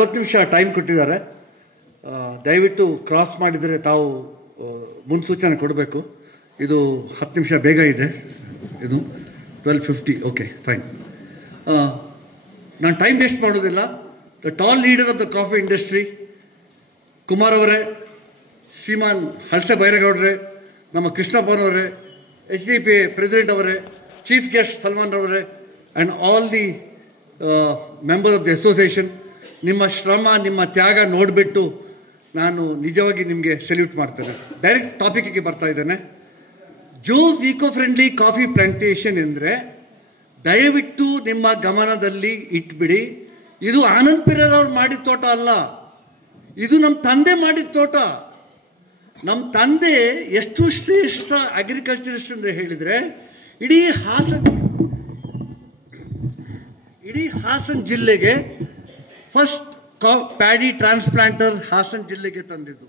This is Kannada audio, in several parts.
40 ನಿಮಿಷ ಟೈಮ್ ಕೊಟ್ಟಿದ್ದಾರೆ. ದಯವಿಟ್ಟು ಕ್ರಾಸ್ ಮಾಡಿದರೆ ತಾವು ಮುನ್ಸೂಚನೆ ಕೊಡಬೇಕು. ಇದು 10 ನಿಮಿಷ ಬೇಗ ಇದೆ. ಇದು 12:50. Okay, fine. ನಾನು ಟೈಮ್ ವೇಸ್ಟ್ ಮಾಡೋದಿಲ್ಲ. The tall leader of the coffee industry, Kumar ಅವರೇ, ಶ್ರೀಮಾನ್ ಹಲ್ಸೆ ಬೈರೇಗೌಡರೇ, ನಮ್ಮ ಕೃಷ್ಣಪ್ಪನವರೇ, HDPA ಪ್ರೆಸಿಡೆಂಟ್ ಅವರೇ, ಚೀಫ್ ಗೆಸ್ಟ್ ಸಲ್ಮಾನ್ ಅವರೇ, and all the member of the association, ನಿಮ್ಮ ಶ್ರಮ, ನಿಮ್ಮ ತ್ಯಾಗ ನೋಡಿಬಿಟ್ಟು ನಾನು ನಿಜವಾಗಿ ನಿಮಗೆ ಸೆಲ್ಯೂಟ್ ಮಾಡ್ತೇನೆ. ಡೈರೆಕ್ಟ್ ಟಾಪಿಕ್ಕಿಗೆ ಬರ್ತಾ ಇದ್ದೇನೆ. ಜೋಸ್ ಈಕೋ ಫ್ರೆಂಡ್ಲಿ ಕಾಫಿ ಪ್ಲಾಂಟೇಶನ್ ಎಂದರೆ ದಯವಿಟ್ಟು ನಿಮ್ಮ ಗಮನದಲ್ಲಿ ಇಟ್ಬಿಡಿ. ಇದು ಆನಂದ್ ಪಿರರ್ ಅವ್ರು ಮಾಡಿದ ತೋಟ ಅಲ್ಲ, ಇದು ನಮ್ಮ ತಂದೆ ಮಾಡಿದ ತೋಟ. ನಮ್ಮ ತಂದೆ ಎಷ್ಟು ಶ್ರೇಷ್ಠ ಅಗ್ರಿಕಲ್ಚರಿಸ್ಟ್ ಅಂತ ಹೇಳಿದರೆ, ಇಡೀ ಹಾಸನ್ ಜಿಲ್ಲೆಗೆ ಫಸ್ಟ್ ಪ್ಯಾಡಿ ಟ್ರಾನ್ಸ್ಪ್ಲಾಂಟರ್ ಹಾಸನ್ ಜಿಲ್ಲೆಗೆ ತಂದಿದ್ದು,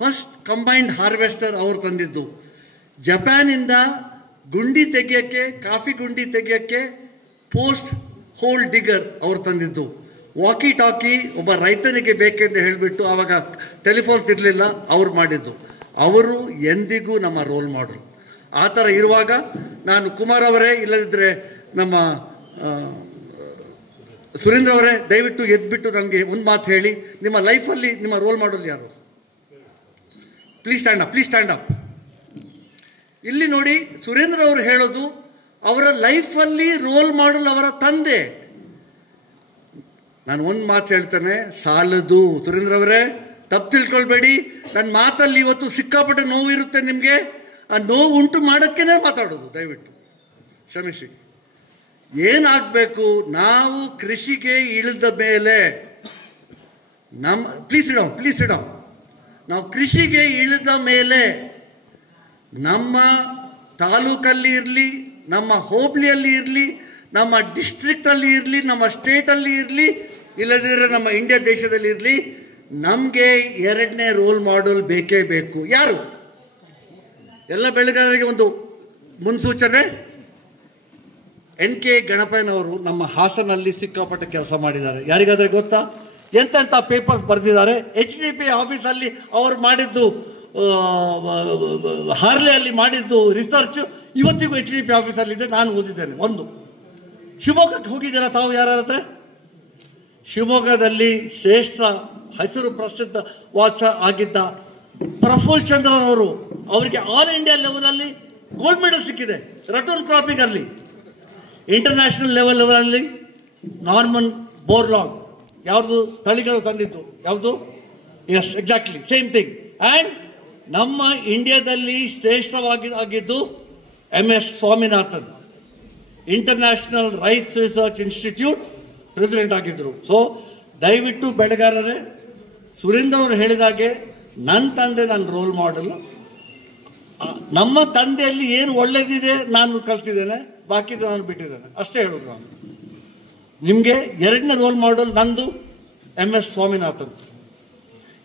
ಫಸ್ಟ್ ಕಂಬೈನ್ಡ್ ಹಾರ್ವೆಸ್ಟರ್ ಅವರು ತಂದಿದ್ದು. ಜಪಾನಿಂದ ಗುಂಡಿ ತೆಗೆಯೋಕ್ಕೆ, ಕಾಫಿ ಗುಂಡಿ ತೆಗೆಯೋಕ್ಕೆ ಪೋಸ್ಟ್ ಹೋಲ್ ಡಿಗರ್ ಅವರು ತಂದಿದ್ದು. ವಾಕಿ ಟಾಕಿ ಒಬ್ಬ ರೈತನಿಗೆ ಬೇಕೆಂದು ಹೇಳಿಬಿಟ್ಟು, ಆವಾಗ ಟೆಲಿಫೋನ್ಸ್ ಇರಲಿಲ್ಲ, ಅವ್ರು ಮಾಡಿದ್ದು. ಅವರು ಎಂದಿಗೂ ನಮ್ಮ ರೋಲ್ ಮಾಡಲ್. ಆ ಥರ ಇರುವಾಗ ನಾನು ಕುಮಾರ್ ಅವರೇ, ಇಲ್ಲದಿದ್ದರೆ ನಮ್ಮ ಸುರೇಂದ್ರ ಅವರೇ, ದಯವಿಟ್ಟು ಎದ್ಬಿಟ್ಟು ನನಗೆ ಒಂದು ಮಾತು ಹೇಳಿ, ನಿಮ್ಮ ಲೈಫಲ್ಲಿ ನಿಮ್ಮ ರೋಲ್ ಮಾಡಲ್ ಯಾರು? Please stand up, please stand up. ಇಲ್ಲಿ ನೋಡಿ, ಸುರೇಂದ್ರ ಅವರು ಹೇಳೋದು ಅವರ ಲೈಫಲ್ಲಿ ರೋಲ್ ಮಾಡಲ್ ಅವರ ತಂದೆ. ನಾನು ಒಂದು ಮಾತು ಹೇಳ್ತೇನೆ, ಸಾಲದು. ಸುರೇಂದ್ರ ಅವರೇ, ತಪ್ಪು ತಿಳ್ಕೊಳ್ಬೇಡಿ. ನನ್ನ ಮಾತಲ್ಲಿ ಇವತ್ತು ಸಿಕ್ಕಾಪಟ್ಟೆ ನೋವು ಇರುತ್ತೆ ನಿಮಗೆ. ಆ ನೋವು ಉಂಟು ಮಾಡೋಕ್ಕೇ ಮಾತಾಡೋದು, ದಯವಿಟ್ಟು ಕ್ಷಮಿಸಿ. ಏನಾಗಬೇಕು, ನಾವು ಕೃಷಿಗೆ ಇಳಿದ ಮೇಲೆ ಪ್ಲೀಸ್ ಇಡೋ ನಾವು ಕೃಷಿಗೆ ಇಳಿದ ಮೇಲೆ ನಮ್ಮ ತಾಲೂಕಲ್ಲಿ ಇರಲಿ, ನಮ್ಮ ಹೋಬಳಿಯಲ್ಲಿ ಇರಲಿ, ನಮ್ಮ ಡಿಸ್ಟ್ರಿಕ್ಟಲ್ಲಿ ಇರಲಿ, ನಮ್ಮ ಸ್ಟೇಟಲ್ಲಿ ಇರಲಿ, ಇಲ್ಲದಿದ್ದರೆ ನಮ್ಮ ಇಂಡಿಯಾ ದೇಶದಲ್ಲಿ ಇರಲಿ, ನಮಗೆ ಎರಡನೇ ರೋಲ್ ಮಾಡಲ್ ಬೇಕೇ ಬೇಕು. ಯಾರು? ಎಲ್ಲ ಬೆಳೆಗಾರರಿಗೆ ಒಂದು ಮುನ್ಸೂಚನೆ. NK ಗಣಪಯ್ಯನವರು ನಮ್ಮ ಹಾಸನಲ್ಲಿ ಸಿಕ್ಕಾಪಟ್ಟೆ ಕೆಲಸ ಮಾಡಿದ್ದಾರೆ. ಯಾರಿಗಾದ್ರೆ ಗೊತ್ತಾ? ಎಂತೆಂಥ ಪೇಪರ್ಸ್ ಬರೆದಿದ್ದಾರೆ. HDPA ಆಫೀಸಲ್ಲಿ ಅವರು ಮಾಡಿದ್ದು, ಹಾರ್ಲೆಯಲ್ಲಿ ಮಾಡಿದ್ದು ರಿಸರ್ಚ್ ಇವತ್ತಿಗೂ HDPA ಆಫೀಸಲ್ಲಿದೆ, ನಾನು ಓದಿದ್ದೇನೆ. ಒಂದು ಶಿವಮೊಗ್ಗಕ್ಕೆ ಹೋಗಿದ್ದೀರಾ ತಾವು ಯಾರಾದ್ರೆ? ಶಿವಮೊಗ್ಗದಲ್ಲಿ ಶ್ರೇಷ್ಠ ಹೆಸರು ಪ್ರಸಿದ್ಧವಾದ ಆಗಿದ್ದ ಪ್ರಫುಲ್ ಚಂದ್ರನ್ ಅವರು, ಅವರಿಗೆ ಆಲ್ ಇಂಡಿಯಾ ಲೆವೆಲಲ್ಲಿ ಗೋಲ್ಡ್ ಮೆಡಲ್ ಸಿಕ್ಕಿದೆ. ರಟೂನ್ ಕ್ರಾಪಿಂಗಲ್ಲಿ, ಇಂಟರ್ನ್ಯಾಷನಲ್ ಲೆವೆಲಲ್ಲಿ ನಾರ್ಮನ್ ಬೋರ್ಲಾಗ್ ಯಾವುದು ತಳಿಗಳು ತಂದಿದ್ದು, ಯಾವುದು? Yes, exactly same thing. And ನಮ್ಮ ಇಂಡಿಯಾದಲ್ಲಿ ಶ್ರೇಷ್ಠವಾಗಿದ್ದು MS Swaminathan, international rice research institute president ಆಗಿದ್ದರು. ಸೊ ದಯವಿಟ್ಟು ಬೆಳೆಗಾರರೇ, ಸುರೇಂದ್ರ ಅವರು ಹೇಳಿದಾಗೆ ನನ್ನ ತಂದೆ ನನ್ನ ರೋಲ್ ಮಾಡಲ್. ನಮ್ಮ ತಂದೆಯಲ್ಲಿ ಏನು ಒಳ್ಳೇದಿದೆ ನಾನು ಕಲ್ತಿದ್ದೇನೆ, ಬಾಕಿದು ನಾನು ಬಿಟ್ಟಿದ್ದೇನೆ, ಅಷ್ಟೇ ಹೇಳೋದು ನಾನು ನಿಮಗೆ. ಎರಡನೇ ರೋಲ್ ಮಾಡಲ್ ನಂದು MS Swaminathan,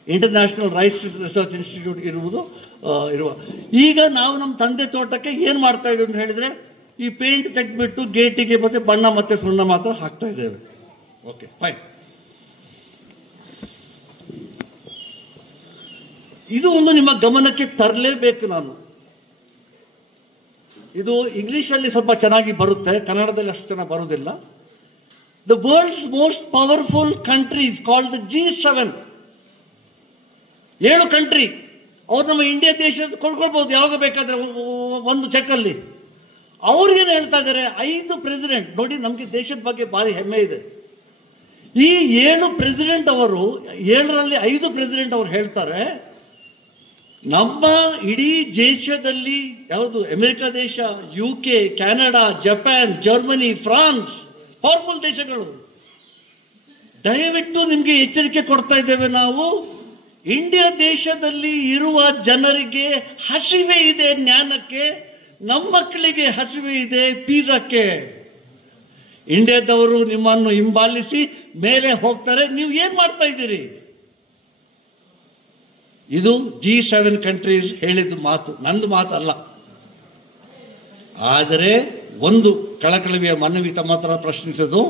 international rice research institute ಇರುವ. ಈಗ ನಾವು ನಮ್ಮ ತಂದೆ ತೋಟಕ್ಕೆ ಏನು ಮಾಡ್ತಾ ಇದ್ದೀವಿ ಅಂತ ಹೇಳಿದರೆ, ಈ ಪೇಂಟ್ ತೆಗೆದ್ಬಿಟ್ಟು ಗೇಟಿಗೆ ಮತ್ತೆ ಬಣ್ಣ ಮತ್ತೆ ಸುಣ್ಣ ಮಾತ್ರ ಹಾಕ್ತಾ ಇದ್ದೇವೆ. Okay, fine. ಇದು ಒಂದು ನಿಮ್ಮ ಗಮನಕ್ಕೆ ತರಲೇಬೇಕು ನಾನು. ಇದು ಇಂಗ್ಲಿಷಲ್ಲಿ ಸ್ವಲ್ಪ ಚೆನ್ನಾಗಿ ಬರುತ್ತೆ, ಕನ್ನಡದಲ್ಲಿ ಅಷ್ಟು ಚೆನ್ನಾಗಿ ಬರೋದಿಲ್ಲ. The world's most powerful country is called the G7. 7 country ಅವ್ರು ನಮ್ಮ ಇಂಡಿಯಾ ದೇಶದ ಕೊಂಡ್ಕೊಳ್ಬೋದು ಯಾವಾಗ ಬೇಕಾದ್ರೆ ಒಂದು ಚೆಕ್ಕಲ್ಲಿ. ಅವ್ರಿಗೇನು ಹೇಳ್ತಾ ಇದ್ದಾರೆ, 5 ಪ್ರೆಸಿಡೆಂಟ್ ನೋಡಿ, ನಮಗೆ ದೇಶದ ಬಗ್ಗೆ ಭಾರಿ ಹೆಮ್ಮೆ ಇದೆ. ಈ 7 ಪ್ರೆಸಿಡೆಂಟ್ ಅವರು, 7ರಲ್ಲಿ 5 ಪ್ರೆಸಿಡೆಂಟ್ ಅವರು ಹೇಳ್ತಾರೆ, ನಮ್ಮ ಇಡೀ ದೇಶದಲ್ಲಿ ಯಾವುದು ಅಮೆರಿಕ ದೇಶ, UK, Canada, Japan, Germany, France powerful ದೇಶಗಳು. ದಯವಿಟ್ಟು ನಿಮಗೆ ಎಚ್ಚರಿಕೆ ಕೊಡ್ತಾ ಇದ್ದೇವೆ ನಾವು. ಇಂಡಿಯಾ ದೇಶದಲ್ಲಿ ಇರುವ ಜನರಿಗೆ ಹಸಿವೆ ಇದೆ ಜ್ಞಾನಕ್ಕೆ, ನಮ್ಮ ಮಕ್ಕಳಿಗೆ ಹಸಿವೆ ಇದೆ ಪಿಜ್ಜಾಕ್ಕೆ. ಇಂಡಿಯಾದವರು ನಿಮ್ಮನ್ನು ಹಿಂಬಾಲಿಸಿ ಮೇಲೆ ಹೋಗ್ತಾರೆ. ನೀವು ಏನು ಮಾಡ್ತಾ ಇದ್ದೀರಿ? ಇದು G7 ಕಂಟ್ರೀಸ್ ಹೇಳಿದ ಮಾತು, ನಂದು ಮಾತಲ್ಲ. ಆದರೆ ಒಂದು ಕಳಕಳಿಯ ಮನವಿ ತಮ್ಮ ಹತ್ರ ಪ್ರಶ್ನಿಸೋದು,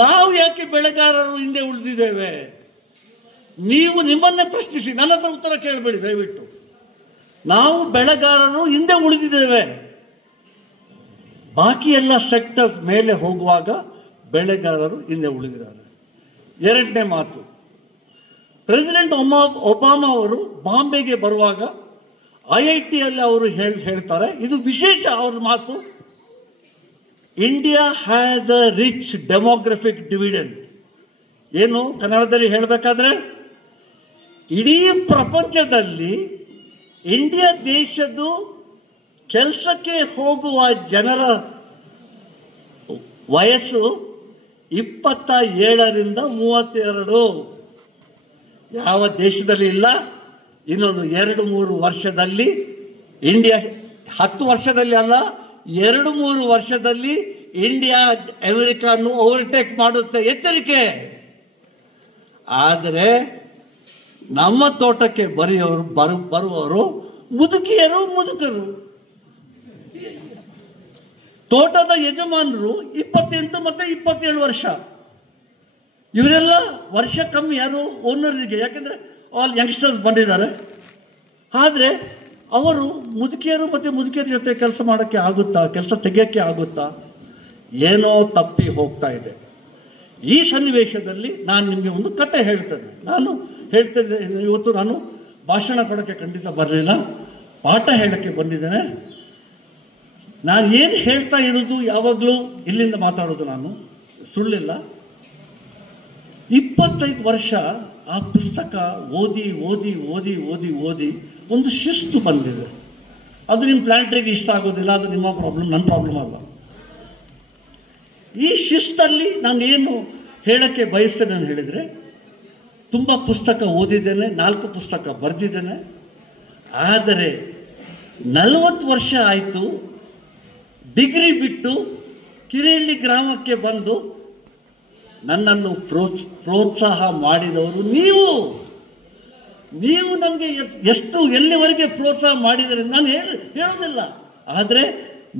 ನಾವು ಯಾಕೆ ಬೆಳೆಗಾರರು ಹಿಂದೆ ಉಳಿದಿದ್ದೇವೆ? ನೀವು ನಿಮ್ಮನ್ನೇ ಪ್ರಶ್ನಿಸಿ, ನನ್ನ ಹತ್ರ ಉತ್ತರ ಕೇಳಬೇಡಿ ದಯವಿಟ್ಟು. ನಾವು ಬೆಳೆಗಾರರು ಹಿಂದೆ ಉಳಿದಿದ್ದೇವೆ. ಬಾಕಿ ಎಲ್ಲ ಸೆಕ್ಟರ್ಸ್ ಮೇಲೆ ಹೋಗುವಾಗ ಬೆಳೆಗಾರರು ಹಿಂದೆ ಉಳಿದಿದ್ದಾರೆ. ಎರಡನೇ ಮಾತು, ಪ್ರೆಸಿಡೆಂಟ್ ಒಬಾಮಾ ಅವರು ಬಾಂಬೆಗೆ ಬರುವಾಗ IITಯಲ್ಲಿ ಅವರು ಹೇಳ್ತಾರೆ, ಇದು ವಿಶೇಷ ಅವ್ರ ಮಾತು, India has a rich demographic dividend. ಏನು ಕನ್ನಡದಲ್ಲಿ ಹೇಳಬೇಕಾದ್ರೆ, ಇಡೀ ಪ್ರಪಂಚದಲ್ಲಿ ಇಂಡಿಯಾ ದೇಶದ್ದು ಕೆಲಸಕ್ಕೆ ಹೋಗುವ ಜನರ ವಯಸ್ಸು 27ರಿಂದ 32. ಯಾವ ದೇಶದಲ್ಲಿ ಇಲ್ಲ. ಇನ್ನೊಂದು 2-3 ವರ್ಷದಲ್ಲಿ ಇಂಡಿಯಾ, 10 ವರ್ಷದಲ್ಲಿ ಅಲ್ಲ, 2-3 ವರ್ಷದಲ್ಲಿ ಇಂಡಿಯಾ ಅಮೆರಿಕನ್ನು ಓವರ್ಟೇಕ್ ಮಾಡುತ್ತೆ, ಎಚ್ಚರಿಕೆ. ಆದರೆ ನಮ್ಮ ತೋಟಕ್ಕೆ ಬರುವವರು ಮುದುಕರು. ತೋಟದ ಯಜಮಾನರು 28 ಮತ್ತು 27 ವರ್ಷ. ಇವರೆಲ್ಲ ವರ್ಷ ಕಮ್ಮಿ ಯಾರು ಓನರಿಗೆ, ಯಾಕೆಂದರೆ ಆಲ್ ಯಂಗ್ಸ್ಟರ್ಸ್ ಬಂದಿದ್ದಾರೆ. ಆದರೆ ಅವರು ಮುದುಕಿಯರು ಮತ್ತು ಮುದುಕಿಯರ ಜೊತೆ ಕೆಲಸ ಮಾಡೋಕ್ಕೆ ಆಗುತ್ತಾ, ಕೆಲಸ ತೆಗೆಯೋಕ್ಕೆ ಆಗುತ್ತಾ? ಏನೋ ತಪ್ಪಿ ಹೋಗ್ತಾ ಇದೆ. ಈ ಸನ್ನಿವೇಶದಲ್ಲಿ ನಾನು ನಿಮಗೆ ಒಂದು ಕತೆ ಹೇಳ್ತೇನೆ. ಇವತ್ತು ನಾನು ಭಾಷಣ ಕೊಡೋಕ್ಕೆ ಖಂಡಿತ ಬರಲಿಲ್ಲ, ಪಾಠ ಹೇಳೋಕ್ಕೆ ಬಂದಿದ್ದೇನೆ. ನಾನು ಏನು ಹೇಳ್ತಾ ಇರೋದು ಯಾವಾಗಲೂ ಇಲ್ಲಿಂದ ಮಾತಾಡೋದು, ನಾನು ಸುಳ್ಳಿಲ್ಲ. 25 ವರ್ಷ ಆ ಪುಸ್ತಕ ಓದಿ ಓದಿ ಓದಿ ಓದಿ ಓದಿ ಒಂದು ಶಿಸ್ತು ಬಂದಿದೆ. ಅದು ನಿಮ್ಮ ಪ್ಲಾಂಟ್ರಿಗೆ ಇಷ್ಟ ಆಗೋದಿಲ್ಲ, ಅದು ನಿಮ್ಮ ಪ್ರಾಬ್ಲಮ್, ನನ್ನ ಪ್ರಾಬ್ಲಮ್ ಅಲ್ಲ. ಈ ಶಿಸ್ತಲ್ಲಿ ನಾನು ಏನು ಹೇಳೋಕ್ಕೆ ಬಯಸ್ತೇನೆ ಅಂತ ಹೇಳಿದರೆ, ತುಂಬ ಪುಸ್ತಕ ಓದಿದ್ದೇನೆ, 4 ಪುಸ್ತಕ ಬರೆದಿದ್ದೇನೆ. ಆದರೆ 40 ವರ್ಷ ಆಯಿತು ಡಿಗ್ರಿ ಬಿಟ್ಟು ಕಿರೇಳಿ ಗ್ರಾಮಕ್ಕೆ ಬಂದು ನನ್ನನ್ನು ಪ್ರೋತ್ಸಾಹ ಮಾಡಿದವರು ನೀವು ನಮಗೆ ಎಷ್ಟು ಎಲ್ಲಿವರೆಗೆ ಪ್ರೋತ್ಸಾಹ ಮಾಡಿದರೆ ನಾನು ಹೇಳೋದಿಲ್ಲ. ಆದರೆ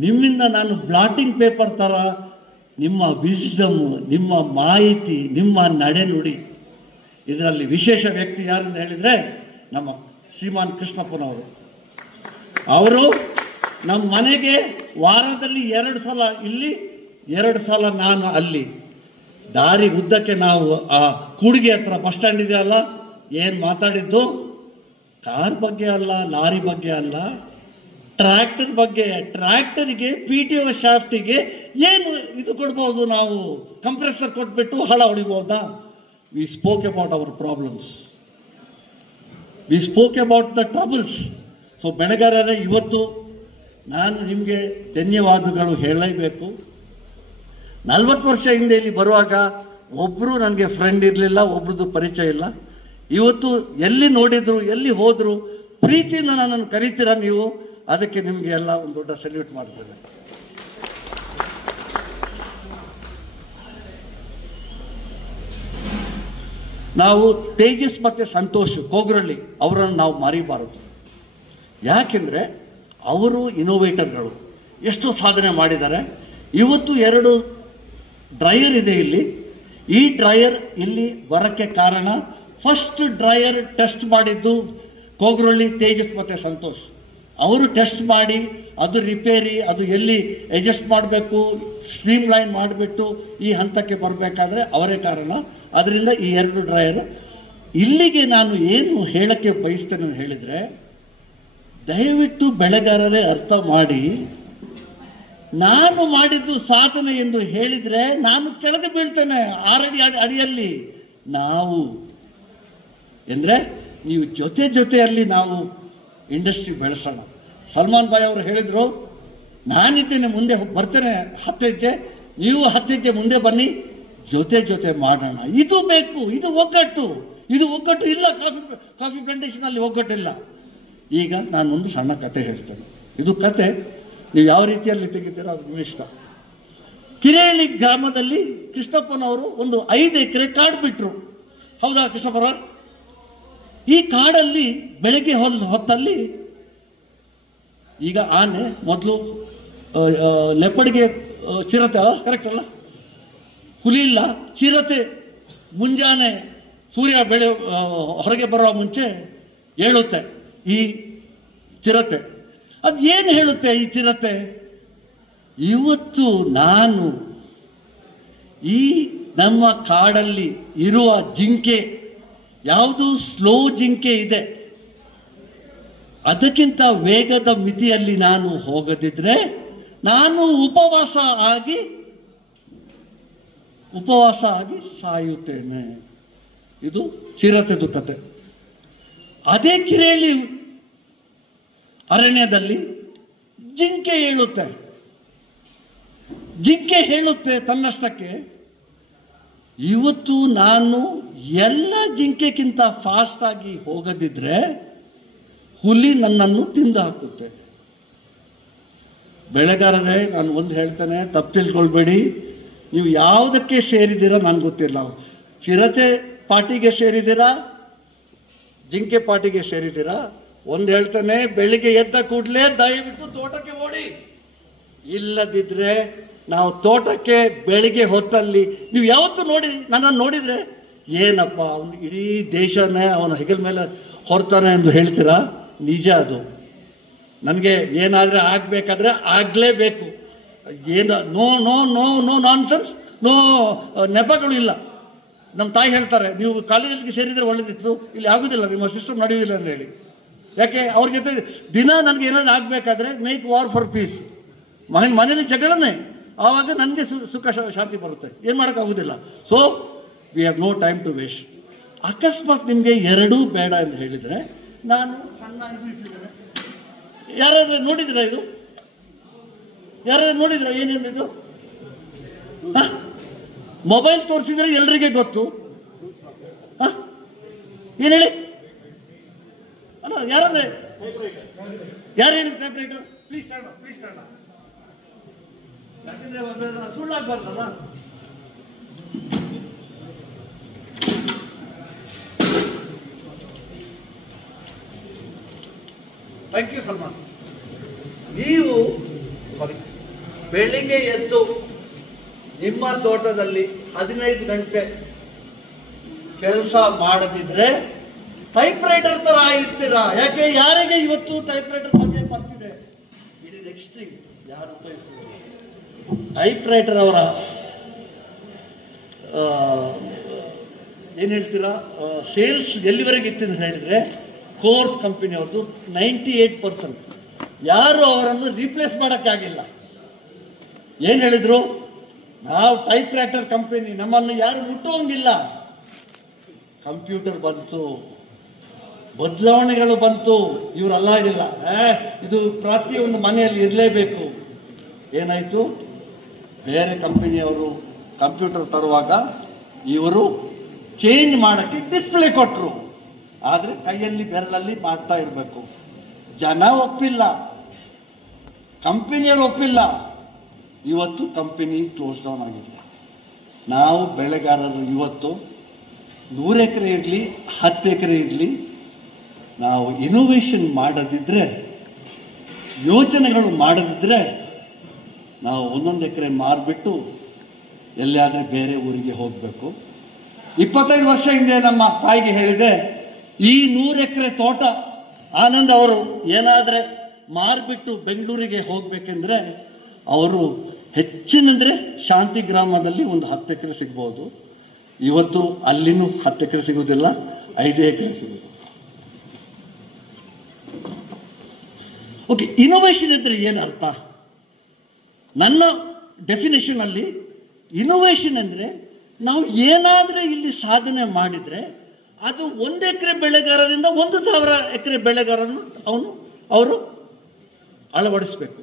ನಿಮ್ಮಿಂದ ನಾನು ಬ್ಲಾಟಿಂಗ್ ಪೇಪರ್ ಥರ ನಿಮ್ಮ ವಿಸ್ಡಮ್, ನಿಮ್ಮ ಮಾಹಿತಿ, ನಿಮ್ಮ ನಡೆನುಡಿ. ಇದರಲ್ಲಿ ವಿಶೇಷ ವ್ಯಕ್ತಿ ಯಾರಂತ ಹೇಳಿದರೆ ನಮ್ಮ ಶ್ರೀಮಾನ್ ಕೃಷ್ಣಪ್ಪನವರು. ಅವರು ನಮ್ಮ ಮನೆಗೆ ವಾರದಲ್ಲಿ 2 ಸಲ ಇಲ್ಲಿ, 2 ಸಲ ನಾನು ಅಲ್ಲಿ. ದಾರಿ ಉದ್ದಕ್ಕೆ ನಾವು ಆ ಕೂಡಿಗೆ ಹತ್ರ ಬಸ್ ಸ್ಟ್ಯಾಂಡ್ ಇದೆಯಲ್ಲ, ಏನು ಮಾತಾಡಿದ್ದು ಕಾರ್ ಬಗ್ಗೆ ಅಲ್ಲ, ಲಾರಿ ಬಗ್ಗೆ ಅಲ್ಲ, ಟ್ರ್ಯಾಕ್ಟರ್ ಬಗ್ಗೆ. ಟ್ರ್ಯಾಕ್ಟರ್ಗೆ PTO ಶಾಫ್ಟಿಗೆ ಏನು ಇದು ಕೊಡ್ಬೋದು, ನಾವು ಕಂಪ್ರೆಸರ್ ಕೊಟ್ಬಿಟ್ಟು ಹಳ ಹೊಡಿಬೋದಾ? We spoke about our problems, we spoke about the troubles. So ಬೆಳೆಗಾರರೇ, ಇವತ್ತು ನಾನು ನಿಮಗೆ ಧನ್ಯವಾದಗಳು ಹೇಳಲೇಬೇಕು. 40 ವರ್ಷ ಹಿಂದೆ ಇಲ್ಲಿ ಬರುವಾಗ ಒಬ್ಬರು ನನಗೆ ಫ್ರೆಂಡ್ ಇರಲಿಲ್ಲ, ಒಬ್ರದ್ದು ಪರಿಚಯ ಇಲ್ಲ. ಇವತ್ತು ಎಲ್ಲಿ ನೋಡಿದ್ರು, ಎಲ್ಲಿ ಹೋದ್ರು ಪ್ರೀತಿಯಿಂದ ನನ್ನನ್ನು ಕರೀತೀರ ನೀವು. ಅದಕ್ಕೆ ನಿಮಗೆ ಎಲ್ಲ ಒಂದು ದೊಡ್ಡ ಸಲ್ಯೂಟ್ ಮಾಡ್ತೇನೆ. ನಾವು ತೇಜಸ್ ಮತ್ತು ಸಂತೋಷ್ ಕೋಗ್ರಳ್ಳಿ ಅವರನ್ನು ನಾವು ಮರಿಬಾರದು. ಯಾಕೆಂದರೆ ಅವರು ಇನೋವೇಟರ್ಗಳು, ಎಷ್ಟು ಸಾಧನೆ ಮಾಡಿದ್ದಾರೆ. ಇವತ್ತು 2 ಡ್ರೈಯರ್ ಇದೆ ಇಲ್ಲಿ. ಈ ಡ್ರೈಯರ್ ಇಲ್ಲಿ ಬರೋಕ್ಕೆ ಕಾರಣ, ಫಸ್ಟ್ ಡ್ರೈಯರ್ ಟೆಸ್ಟ್ ಮಾಡಿದ್ದು ಕೋಗ್ರಳ್ಳಿ ತೇಜಸ್ ಮತ್ತು ಸಂತೋಷ್. ಅವರು ಟೆಸ್ಟ್ ಮಾಡಿ ಅದು ರಿಪೇರಿ, ಅದು ಎಲ್ಲಿ ಅಡ್ಜಸ್ಟ್ ಮಾಡಬೇಕು, ಸ್ಟ್ರೀಮ್ ಲೈನ್ ಮಾಡಿಬಿಟ್ಟು ಈ ಹಂತಕ್ಕೆ ಬರಬೇಕಾದ್ರೆ ಅವರೇ ಕಾರಣ. ಅದರಿಂದ ಈ 2 ಡ್ರೈಯರ್ ಇಲ್ಲಿಗೆ ನಾನು ಏನು ಹೇಳಕ್ಕೆ ಬಯಸ್ತೇನೆ ಅಂತ ಹೇಳಿದರೆ, ದಯವಿಟ್ಟು ಬೆಳೆಗಾರರೇ ಅರ್ಥ ಮಾಡಿ, ನಾನು ಮಾಡಿದ್ದು ಸಾಧನೆ ಎಂದು ಹೇಳಿದರೆ ನಾನು ಕೆಳಗೆ ಬೀಳ್ತೇನೆ 6 ಅಡಿಯಲ್ಲಿ. ನಾವು ಅಂದರೆ ನೀವು ಜೊತೆಯಲ್ಲಿ ನಾವು ಇಂಡಸ್ಟ್ರಿ ಬೆಳೆಸೋಣ. ಸಲ್ಮಾನ್ ಭಾಯ್ ಅವರು ಹೇಳಿದರು, ನಾನಿದ್ದೇನೆ ಮುಂದೆ ಬರ್ತೇನೆ 10 ಹೆಜ್ಜೆ, ನೀವು 10 ಹೆಜ್ಜೆ ಮುಂದೆ ಬನ್ನಿ, ಜೊತೆ ಮಾಡೋಣ. ಇದು ಬೇಕು, ಇದು ಒಗ್ಗಟ್ಟು ಇಲ್ಲ. ಕಾಫಿ ಪ್ಲಾಂಟೇಷನಲ್ಲಿ ಒಗ್ಗಟ್ಟಿಲ್ಲ. ಈಗ ನಾನೊಂದು ಸಣ್ಣ ಕತೆ ಹೇಳ್ತೇನೆ. ಇದು ಕತೆ ನೀವು ಯಾವ ರೀತಿಯಲ್ಲಿ ತೆಗಿತೀರೋ ಅದು ನಿಮ್ಮ ಇಷ್ಟ. ಕಿರೇಳಿ ಗ್ರಾಮದಲ್ಲಿ ಕೃಷ್ಣಪ್ಪನವರು ಒಂದು 5 ಎಕರೆ ಕಾಡು ಬಿಟ್ಟರು. ಹೌದಾ ಕೃಷ್ಣಪ್ಪರ? ಈ ಕಾಡಲ್ಲಿ ಬೆಳಗ್ಗೆ ಹೊತ್ತಲ್ಲಿ ಈಗ ಆನೆ ಮೊದಲು ಲೆಪಡಿಗೆ ಚಿರತೆ ಅಲ್ಲ, ಕರೆಕ್ಟ್ ಅಲ್ಲ? ಹುಲಿ ಇಲ್ಲ, ಚಿರತೆ ಮುಂಜಾನೆ ಸೂರ್ಯ ಹೊರಗೆ ಬರೋ ಮುಂಚೆ ಹೇಳುತ್ತೆ ಈ ಚಿರತೆ. ಅದು ಏನು ಹೇಳುತ್ತೆ ಈ ಚಿರತೆ? ಇವತ್ತು ನಾನು ಈ ನಮ್ಮ ಕಾಡಲ್ಲಿ ಇರುವ ಜಿಂಕೆ ಯಾವುದು ಸ್ಲೋ ಜಿಂಕೆ ಇದೆ, ಅದಕ್ಕಿಂತ ವೇಗದ ಮಿತಿಯಲ್ಲಿ ನಾನು ಹೋಗದಿದ್ರೆ ನಾನು ಉಪವಾಸ ಆಗಿ ಸಾಯುತ್ತೇನೆ. ಇದು ಚಿರತೆದು ಕತೆ. ಅದೇ ಕಿರೇಳಿ ಅರಣ್ಯದಲ್ಲಿ ಜಿಂಕೆ ಹೇಳುತ್ತೆ ತನ್ನಷ್ಟಕ್ಕೆ, ಇವತ್ತು ನಾನು ಎಲ್ಲ ಜಿಂಕೆಗಿಂತ ಫಾಸ್ಟ್ ಆಗಿ ಹೋಗದಿದ್ರೆ ಹುಲಿ ನನ್ನನ್ನು ತಿಂದು ಹಾಕುತ್ತೆ. ಬೆಳೆಗಾರರೇ, ನಾನು ಒಂದು ಹೇಳ್ತೇನೆ, ತಪ್ಪು ತಿಳ್ಕೊಳ್ಬೇಡಿ. ನೀವು ಯಾವುದಕ್ಕೆ ಸೇರಿದ್ದೀರಾ ನನಗೆ ಗೊತ್ತಿಲ್ಲ. ಚಿರತೆ ಪಾರ್ಟಿಗೆ ಸೇರಿದ್ದೀರಾ, ಜಿಂಕೆ ಪಾರ್ಟಿಗೆ ಸೇರಿದ್ದೀರಾ? ಒಂದು ಹೇಳ್ತಾನೆ, ಬೆಳಿಗ್ಗೆ ಎದ್ದ ಕೂಡಲೇ ದಯವಿಟ್ಟು ತೋಟಕ್ಕೆ ಓಡಿ. ಇಲ್ಲದಿದ್ರೆ ನಾವು ತೋಟಕ್ಕೆ ಬೆಳಿಗ್ಗೆ ಹೊತ್ತಲ್ಲಿ ನೀವು ಯಾವತ್ತೂ ನನ್ನನ್ನು ನೋಡಿದರೆ ಏನಪ್ಪ ಅವನು ಇಡೀ ದೇಶನೇ ಅವನ ಹೆಗಲ ಮೇಲೆ ಹೊರ್ತಾನೆ ಎಂದು ಹೇಳ್ತೀರಾ? ನಿಜ ಅದು. ನನಗೆ ಏನಾದರೆ ಆಗಬೇಕಾದ್ರೆ ಆಗಲೇಬೇಕು. ಏನು no no no no nonsense, no ನೆಪಗಳು ಇಲ್ಲ. ನಮ್ಮ ತಾಯಿ ಹೇಳ್ತಾರೆ, ನೀವು ಕಾಲೇಜಿಗೆ ಸೇರಿದರೆ ಒಳ್ಳೇದಿತ್ತು, ಇಲ್ಲಿ ಆಗೋದಿಲ್ಲ, ನಿಮ್ಮ ಸಿಸ್ಟಮ್ ನಡೆಯೋದಿಲ್ಲ ಅಂತ ಹೇಳಿ. ಯಾಕೆ? ಅವ್ರ ಜೊತೆ ದಿನ ನನಗೆ ಏನಾದರೂ ಆಗಬೇಕಾದ್ರೆ ಮೇಕ್ ವಾರ್ ಫಾರ್ ಪೀಸ್, ಮನೇಲಿ ಜಗಳನ್ನೇ, ಆವಾಗ ನನಗೆ ಸುಖ ಶಾಂತಿ ಬರುತ್ತೆ. ಏನು ಮಾಡೋಕ್ಕಾಗೋದಿಲ್ಲ. So we have no time to waste. ಅಕಸ್ಮಾತ್ ನಿಮಗೆ ಎರಡೂ ಬೇಡ ಅಂತ ಹೇಳಿದರೆ ನಾನು ಸಣ್ಣ ಇದು ಇಟ್ಟಿದ್ದೇನೆ. ಯಾರಾದ್ರೂ ನೋಡಿದ್ದೀರಾ ಇದು? ಯಾರಾದ್ರೂ ನೋಡಿದ್ರ ಏನೇನಿದು? ಮೊಬೈಲ್ ತೋರಿಸಿದ್ರೆ ಎಲ್ರಿಗೆ ಗೊತ್ತು. ಏನು ಹೇಳಿ? ಅಲ್ಲ, ಯಾರು ಹೇಳಿ? Typewriter please start. ಯಾಕಂದ್ರೆ ಸುಳ್ಳಾಗಬಾರ್ದಲ್ಲ. Thank you Salman. ನೀವು ಬೆಳಿಗ್ಗೆ ಎದ್ದು ನಿಮ್ಮ ತೋಟದಲ್ಲಿ 15 ಗಂಟೆ ಕೆಲಸ ಮಾಡದಿದ್ರೆ ಟೈಪ್ ರೈಟರ್ ತರ ಇರ್ತೀರಾ. ಯಾಕೆ? ಯಾರಿಗೆ ಇವತ್ತು ಟೈಪ್ ರೈಟರ್ ಬಗ್ಗೆ ಬರ್ತಿದೆ? It is extreme. ಯಾರು ಉಪಯೋಗಿಸ್ತಾರೆ ಟೈಪ್ ರೈಟರ್? ಅವರ ಏನು ಹೇಳ್ತೀರಾ, ಸೇಲ್ಸ್ ಎಲ್ಲಿವರೆಗೆ ಇತ್ತು ಅಂತ ಹೇಳಿದ್ರೆ, ಕೋರ್ಸ್ ಕಂಪನಿ ಅವ್ರದ್ದು 98% ಯಾರು ಅವರನ್ನು ರೀಪ್ಲೇಸ್ ಮಾಡೋಕ್ಕಾಗಿಲ್ಲ. ಏನು ಹೇಳಿದ್ರು? ನಾವು ಟೈಪ್ ರೈಟರ್ ಕಂಪನಿ, ನಮ್ಮನ್ನು ಯಾರು ಮುಟ್ಟುವಂಗಿಲ್ಲ. ಕಂಪ್ಯೂಟರ್ ಬಂತು, ಬದಲಾವಣೆಗಳು ಬಂತು, ಇವರು ಅಲ್ಲಾಡಿಲ್ಲ. ಇದು ಪ್ರತಿಯೊಂದು ಮನೆಯಲ್ಲಿ ಇರಲೇಬೇಕು. ಏನಾಯಿತು? ಬೇರೆ ಕಂಪನಿಯವರು ಕಂಪ್ಯೂಟರ್ ತರುವಾಗ ಇವರು ಚೇಂಜ್ ಮಾಡೋಕ್ಕೆ ಡಿಸ್ಪ್ಲೇ ಕೊಟ್ಟರು. ಆದರೆ ಕೈಯಲ್ಲಿ ಬೆರಳಲ್ಲಿ ಮಾಡ್ತಾ ಇರಬೇಕು. ಜನ ಒಪ್ಪಿಲ್ಲ, ಕಂಪನಿಯವರು ಒಪ್ಪಿಲ್ಲ. ಇವತ್ತು ಕಂಪನಿ ಕ್ಲೋಸ್ ಡೌನ್ ಆಗಿದೆ. ನಾವು ಬೆಳೆಗಾರರು ಇವತ್ತು 100 ಎಕರೆ ಇರಲಿ, 10 ಎಕರೆ ಇರಲಿ, ನಾವು ಇನೋವೇಷನ್ ಮಾಡದಿದ್ದರೆ, ಯೋಚನೆಗಳು ಮಾಡದಿದ್ದರೆ, ನಾವು 1 ಎಕರೆ ಮಾರಿಬಿಟ್ಟು ಎಲ್ಲಿಯಾದರೆ ಬೇರೆ ಊರಿಗೆ ಹೋಗಬೇಕು. 25 ವರ್ಷ ಹಿಂದೆ ನಮ್ಮ ತಾಯಿಗೆ ಹೇಳಿದೆ, ಈ 100 ಎಕರೆ ತೋಟ ಆನಂದ್ ಅವರು ಏನಾದರೆ ಮಾರಿಬಿಟ್ಟು ಬೆಂಗಳೂರಿಗೆ ಹೋಗಬೇಕೆಂದ್ರೆ ಅವರು ಹೆಚ್ಚಿನಂದರೆ ಶಾಂತಿ ಗ್ರಾಮದಲ್ಲಿ ಒಂದು 10 ಎಕರೆ ಸಿಗ್ಬೋದು. ಇವತ್ತು ಅಲ್ಲಿನೂ 10 ಎಕರೆ ಸಿಗೋದಿಲ್ಲ, 5 ಎಕರೆ ಸಿಗೋದು. ಓಕೆ, ಇನೋವೇಷನ್ ಅಂದರೆ ಏನರ್ಥ? ನನ್ನ ಡೆಫಿನೇಷನಲ್ಲಿ ಇನೋವೇಷನ್ ಅಂದರೆ ನಾವು ಏನಾದರೆ ಇಲ್ಲಿ ಸಾಧನೆ ಮಾಡಿದರೆ ಅದು 1 ಎಕರೆ ಬೆಳೆಗಾರರಿಂದ 1,000 ಎಕರೆ ಬೆಳೆಗಾರನ್ನು ಅವರು ಅಳವಡಿಸಬೇಕು.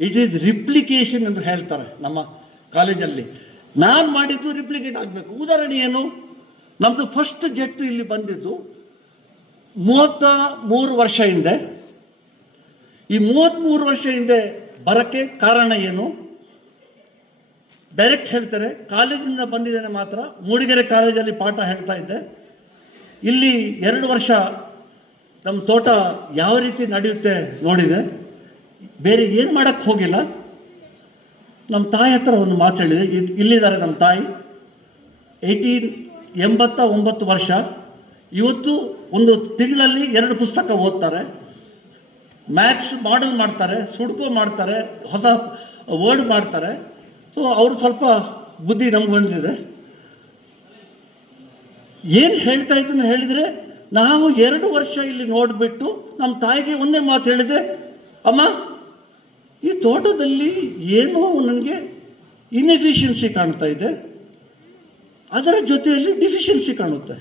ಇಟ್ ಈಸ್ ರಿಪ್ಲಿಕೇಶನ್ ಎಂದು ಹೇಳ್ತಾರೆ ನಮ್ಮ ಕಾಲೇಜಲ್ಲಿ. ನಾನು ಮಾಡಿದ್ದು ರಿಪ್ಲಿಕೇಟ್ ಆಗಬೇಕು. ಉದಾಹರಣೆ ಏನು? ನಮ್ಮದು ಫಸ್ಟ್ ಜೆಟ್ ಇಲ್ಲಿ ಬಂದಿದ್ದು 33 ವರ್ಷ ಹಿಂದೆ. ಈ 33 ವರ್ಷ ಹಿಂದೆ ಬರೋಕ್ಕೆ ಕಾರಣ ಏನು? ಡೈರೆಕ್ಟ್ ಹೇಳ್ತಾರೆ, ಕಾಲೇಜಿಂದ ಬಂದಿದ್ದೇನೆ ಮಾತ್ರ. ಮೂಡಿಗೆರೆ ಕಾಲೇಜಲ್ಲಿ ಪಾಠ ಹೇಳ್ತಾ ಇದ್ದೆ. ಇಲ್ಲಿ 2 ವರ್ಷ ನಮ್ಮ ತೋಟ ಯಾವ ರೀತಿ ನಡೆಯುತ್ತೆ ನೋಡಿದೆ. ಬೇರೆ ಏನು ಮಾಡೋಕ್ಕೆ ಹೋಗಿಲ್ಲ. ನಮ್ಮ ತಾಯಿ ಹತ್ರ ಒಂದು ಮಾತು ಹೇಳಿದೆ. ಇಲ್ಲಿದ್ದಾರೆ ನಮ್ಮ ತಾಯಿ. 89 ವರ್ಷ. ಇವತ್ತು ಒಂದು ತಿಂಗಳಲ್ಲಿ 2 ಪುಸ್ತಕ ಓದ್ತಾರೆ, ಮ್ಯಾಥ್ಸ್ ಮಾಡೆಲ್ ಮಾಡ್ತಾರೆ, ಸುಡ್ಕೋ ಮಾಡ್ತಾರೆ, ಹೊಸ ವರ್ಡ್ ಮಾಡ್ತಾರೆ. ಸೊ ಅವರು ಸ್ವಲ್ಪ ಬುದ್ಧಿ ನಮ್ಗೆ ಬಂದಿದೆ. ಏನು ಹೇಳ್ತಾ ಇದ್ದನ್ನು ಹೇಳಿದರೆ, ನಾವು 2 ವರ್ಷ ಇಲ್ಲಿ ನೋಡಿಬಿಟ್ಟು ನಮ್ಮ ತಾಯಿಗೆ ಒಂದೇ ಮಾತು ಹೇಳಿದೆ, ಅಮ್ಮ ಈ ತೋಟದಲ್ಲಿ ಏನೋ ನನಗೆ ಇನ್ಎಫಿಷಿಯನ್ಸಿ ಕಾಣ್ತಾ ಇದೆ, ಅದರ ಜೊತೆಯಲ್ಲಿ ಡಿಫಿಷಿಯನ್ಸಿ ಕಾಣುತ್ತೆ.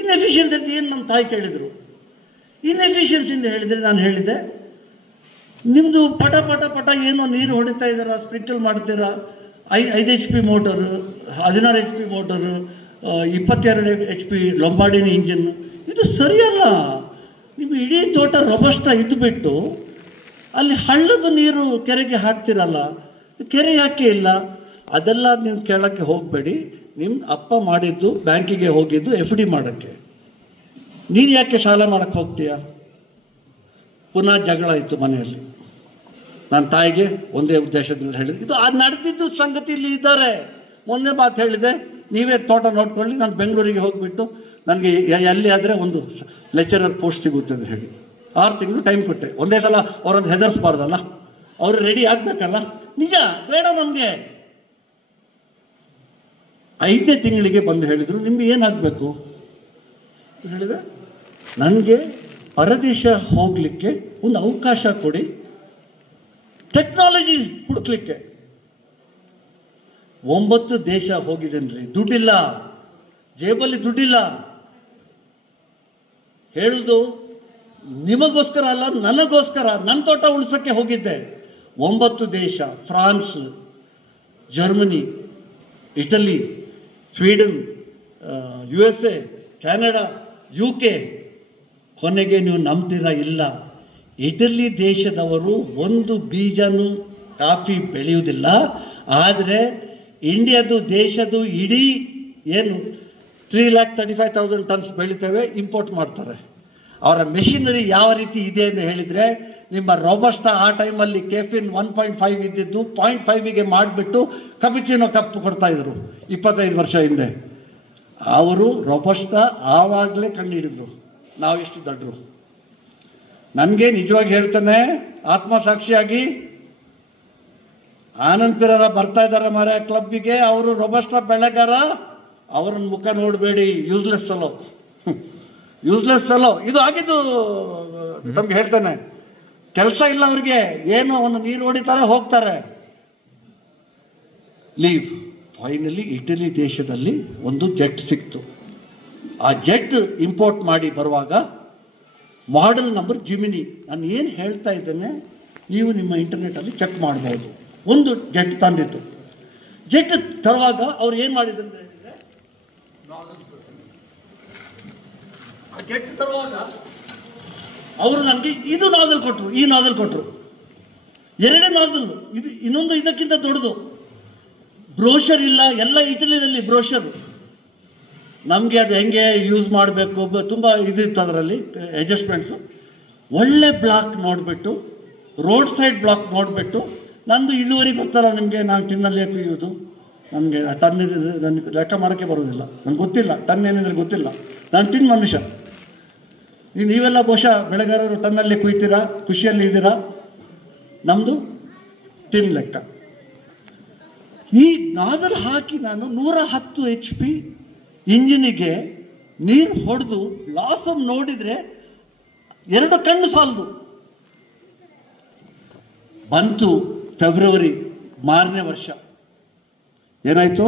ಇನ್ಎಫಿಷಿಯನ್ಸಿ ಅಂತ ಏನು ನಮ್ಮ ತಾಯಿ ಕೇಳಿದರು. ಇನ್ಎಫಿಷಿಯನ್ಸಿಂದ ಹೇಳಿದರೆ ನಾನು ಹೇಳಿದೆ, ನಿಮ್ಮದು ಪಟ ಪಟ ಪಟ ಏನೋ ನೀರು ಹೊಡಿತಾ ಇದ್ದೀರಾ, ಸ್ಪ್ರಿಂಕಲ್ ಮಾಡ್ತೀರಾ, 5 HP motor, 16 HP motor, 22 HP Lombardini engine, ಇದು ಸರಿಯಲ್ಲ. ನೀವು ಇಡೀ ತೋಟ ರೊಬಸ್ಟ ಇದ್ದುಬಿಟ್ಟು ಅಲ್ಲಿ ಹಳ್ಳದ ನೀರು ಕೆರೆಗೆ ಹಾಕ್ತಿರಲ್ಲ, ಕೆರೆ ಯಾಕೆ ಇಲ್ಲ? ಅದೆಲ್ಲ ನೀವು ಕೇಳೋಕ್ಕೆ ಹೋಗಬೇಡಿ. ನಿಮ್ಮ ಅಪ್ಪ ಮಾಡಿದ್ದು ಬ್ಯಾಂಕಿಗೆ ಹೋಗಿದ್ದು FD ಮಾಡೋಕ್ಕೆ, ನೀನು ಯಾಕೆ ಸಾಲ ಮಾಡೋಕ್ಕೆ ಹೋಗ್ತೀಯ? ಪುನಃ ಜಗಳ ಇತ್ತು ಮನೆಯಲ್ಲಿ. ನನ್ನ ತಾಯಿಗೆ ಒಂದೇ ಉದ್ದೇಶದಿಂದ ಹೇಳಿದೆ, ಇದು ನಡೆದಿದ್ದು ಸಂಗತಿಯಲ್ಲಿ ಇದ್ದಾರೆ. ಮೊನ್ನೆ ಮಾತು ಹೇಳಿದೆ, ನೀವೇ ತೋಟ ನೋಡ್ಕೊಳ್ಳಿ, ನಾನು ಬೆಂಗಳೂರಿಗೆ ಹೋಗಿಬಿಟ್ಟು ನನಗೆ ಎಲ್ಲಿ ಆದರೆ ಒಂದು ಲೆಕ್ಚರರ್ ಪೋಸ್ಟ್ ಸಿಗುತ್ತೆ ಅಂತ ಹೇಳಿ 6 ತಿಂಗಳು ಟೈಮ್ ಕೊಟ್ಟೆ. ಒಂದೇ ಸಲ ಅವರನ್ನು ಹೆದರ್ಸ್ಬಾರ್ದಲ್ಲ, ಅವರು ರೆಡಿ ಆಗಬೇಕಲ್ಲ. ನಿಜ ಬೇಡ ನಮಗೆ. 5ನೇ ತಿಂಗಳಿಗೆ ಬಂದು ಹೇಳಿದರು, ನಿಮಗೆ ಏನಾಗಬೇಕು ಹೇಳಿದೆ, ನನಗೆ ಪರದೇಶ ಹೋಗಲಿಕ್ಕೆ ಒಂದು ಅವಕಾಶ ಕೊಡಿ, ಟೆಕ್ನಾಲಜಿ ಹುಡುಕ್ಲಿಕ್ಕೆ. 9 ದೇಶ ಹೋಗಿದ್ದೇನ್ರಿ, ದುಡ್ಡಿಲ್ಲ, ಜೇಬಲ್ಲಿ ದುಡ್ಡಿಲ್ಲ. ಹೇಳುದು ನಿಮಗೋಸ್ಕರ ಅಲ್ಲ, ನನಗೋಸ್ಕರ, ನನ್ನ ತೋಟ ಉಳಿಸೋಕ್ಕೆ ಹೋಗಿದ್ದೆ. 9 ದೇಶ, France, Germany, Italy, Sweden, USA, Canada, UK. ಕೊನೆಗೆ ನೀವು ನಂಬ್ತೀರಾ ಇಲ್ಲ, ಇಟಲಿ ದೇಶದವರು ಒಂದು ಬೀಜನೂ ಕಾಫಿ ಬೆಳೆಯುವುದಿಲ್ಲ. ಆದರೆ ಇಂಡಿಯಾದು ದೇಶದ್ದು ಇಡೀ ಏನು 3,35,000 ಟನ್ಸ್ ಬೆಳಿತೇವೆ, ಇಂಪೋರ್ಟ್ ಮಾಡ್ತಾರೆ. ಅವರ ಮೆಷಿನರಿ ಯಾವ ರೀತಿ ಇದೆ ಅಂತ ಹೇಳಿದರೆ, ನಿಮ್ಮ ರೋಬಸ್ಟ ಆ ಟೈಮಲ್ಲಿ ಕೆಫಿನ್ 1.5 ಇದ್ದಿದ್ದು 0.5ಗೆ ಮಾಡಿಬಿಟ್ಟು ಕಪಿಚಿನೋ ಕಪ್ ಕೊಡ್ತಾಯಿದ್ರು 25 ವರ್ಷ ಹಿಂದೆ. ಅವರು ರೋಬಸ್ಟ ಆವಾಗಲೇ ಕಂಡುಹಿಡಿದ್ರು. ನಾವು ಎಷ್ಟು ದಡ್ರು. ನನಗೆ ನಿಜವಾಗಿ ಹೇಳ್ತಾನೆ, ಆತ್ಮಸಾಕ್ಷಿಯಾಗಿ, ಆನಂದ್ ಪಿರಾರ ಬರ್ತಾ ಇದ್ದಾರೆ ಮಾರ್ಯ ಕ್ಲಬ್ಬಿಗೆ, ಅವರು ರೋಬಸ್ಟ ಬೆಳೆಗಾರ, ಅವರನ್ನ ಮುಖ ನೋಡಬೇಡಿ, ಯೂಸ್ಲೆಸ್ ಫೆಲೋ, ಯೂಸ್ಲೆಸ್ ಫೆಲೋ. ಇದು ಆಗಿದ್ದು ತಮ್ಗೆ ಹೇಳ್ತಾನೆ, ಕೆಲಸ ಇಲ್ಲ ಅವ್ರಿಗೆ, ಏನೋ ಒಂದು ನೀರು ಹೊಡಿತಾರೆ, ಹೋಗ್ತಾರೆ, ಲೀವ್. ಫೈನಲಿ ಇಟಲಿ ದೇಶದಲ್ಲಿ ಒಂದು ಜೆಟ್ ಸಿಕ್ತು. ಆ ಜೆಟ್ ಇಂಪೋರ್ಟ್ ಮಾಡಿ ಬರುವಾಗ ಮಾಡೆಲ್ ನಂಬರ್ ಜಿಮಿನಿ. ನಾನು ಏನು ಹೇಳ್ತಾ ಇದ್ದೇನೆ ನೀವು ನಿಮ್ಮ ಇಂಟರ್ನೆಟಲ್ಲಿ ಚೆಕ್ ಮಾಡ್ಬೋದು. ಒಂದು ಜೆಟ್ ತಂದಿತ್ತು. ಜೆಟ್ ತರುವಾಗ ಅವ್ರು ಏನು ಮಾಡಿದ್ರು ಅಂತ ಹೇಳಿದರೆ, ಆ ಜೆಟ್ ತರುವಾಗ ಅವರು ನನಗೆ ಇದು ನಾಜಲ್ ಕೊಟ್ಟರು, ಈ ನಾಜಲ್ ಕೊಟ್ಟರು, 2 ನಾಜಲ್. ಇದು ಇನ್ನೊಂದು ಇದಕ್ಕಿಂತ ದೊಡ್ಡದು. ಬ್ರೋಷರ್ ಇಲ್ಲ, ಎಲ್ಲ ಇಟಲಿಯಲ್ಲಿ ಬ್ರೋಷರ್. ನಮಗೆ ಅದು ಹೆಂಗೆ ಯೂಸ್ ಮಾಡಬೇಕು ತುಂಬ ಇದಿತ್ತು ಅದರಲ್ಲಿ, ಅಡ್ಜಸ್ಟ್ಮೆಂಟ್ಸು. ಒಳ್ಳೆ ಬ್ಲಾಕ್ ನೋಡಿಬಿಟ್ಟು, ರೋಡ್ ಸೈಡ್ ಬ್ಲಾಕ್ ನೋಡಿಬಿಟ್ಟು, ನಂದು ಇಳುವರಿ ಗೊತ್ತಲ್ಲ ನಿಮಗೆ, ನಾನು ಟಿನ್ನಲ್ಲಿ ಕುಯ್ಯೋದು, ನನಗೆ ಟನ್ ನನಗೆ ಲೆಕ್ಕ ಮಾಡೋಕ್ಕೆ ಬರೋದಿಲ್ಲ, ನನಗೆ ಗೊತ್ತಿಲ್ಲ ಟನ್ ಏನಿದ್ರೆ ಗೊತ್ತಿಲ್ಲ, ನಾನು ಟಿನ್ ಮನುಷ್ಯ. ನೀವೆಲ್ಲ ಬಹುಶಃ ಬೆಳೆಗಾರರು ಟನ್ನಲ್ಲಿ ಕುಯ್ತೀರಾ, ಖುಷಿಯಲ್ಲಿ ಇದ್ದೀರಾ. ನಮ್ಮದು ಟಿನ್ ಲೆಕ್ಕ. ಈ ನಾಜಲ್ ಹಾಕಿ ನಾನು 110 HP ಇಂಜಿನಿಗೆ ನೀರು ಹೊಡೆದು ಲಾಸಮ್ ನೋಡಿದರೆ 2 ಕಣ್ಣು ಸಾಲದು. ಬಂತು ಫೆಬ್ರವರಿ 6ನೇ ವರ್ಷ. ಏನಾಯಿತು?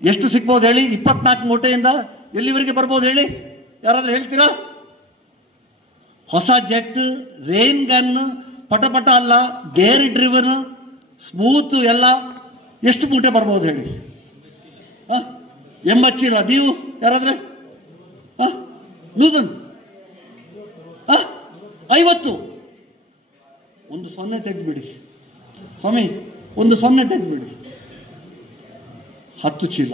ಎಷ್ಟು ಸಿಗ್ಬೋದು ಹೇಳಿ? 24 ಮೂಟೆಯಿಂದ ಎಲ್ಲಿವರೆಗೆ ಬರ್ಬೋದು ಹೇಳಿ? ಯಾರಾದರೂ ಹೇಳ್ತೀರಾ? ಹೊಸ ಜೆಟ್, ರೇನ್ ಗನ್, ಪಟಪಟ ಅಲ್ಲ, ಗೇರ್ ಡ್ರಿವನ್, ಸ್ಮೂತ್ ಎಲ್ಲ. ಎಷ್ಟು ಮೂಟೆ ಬರ್ಬೋದು ಹೇಳಿ? 80 ಚೀಲ. ನೀವು ಯಾರಾದ್ರೆ ಲೂಸನ್ 50. ಒಂದು 0 ತೆಗೆದುಬಿಡಿ ಸ್ವಾಮಿ, ಒಂದು 0 ತೆಗೆದುಬಿಡಿ. 10 ಚೀಲ.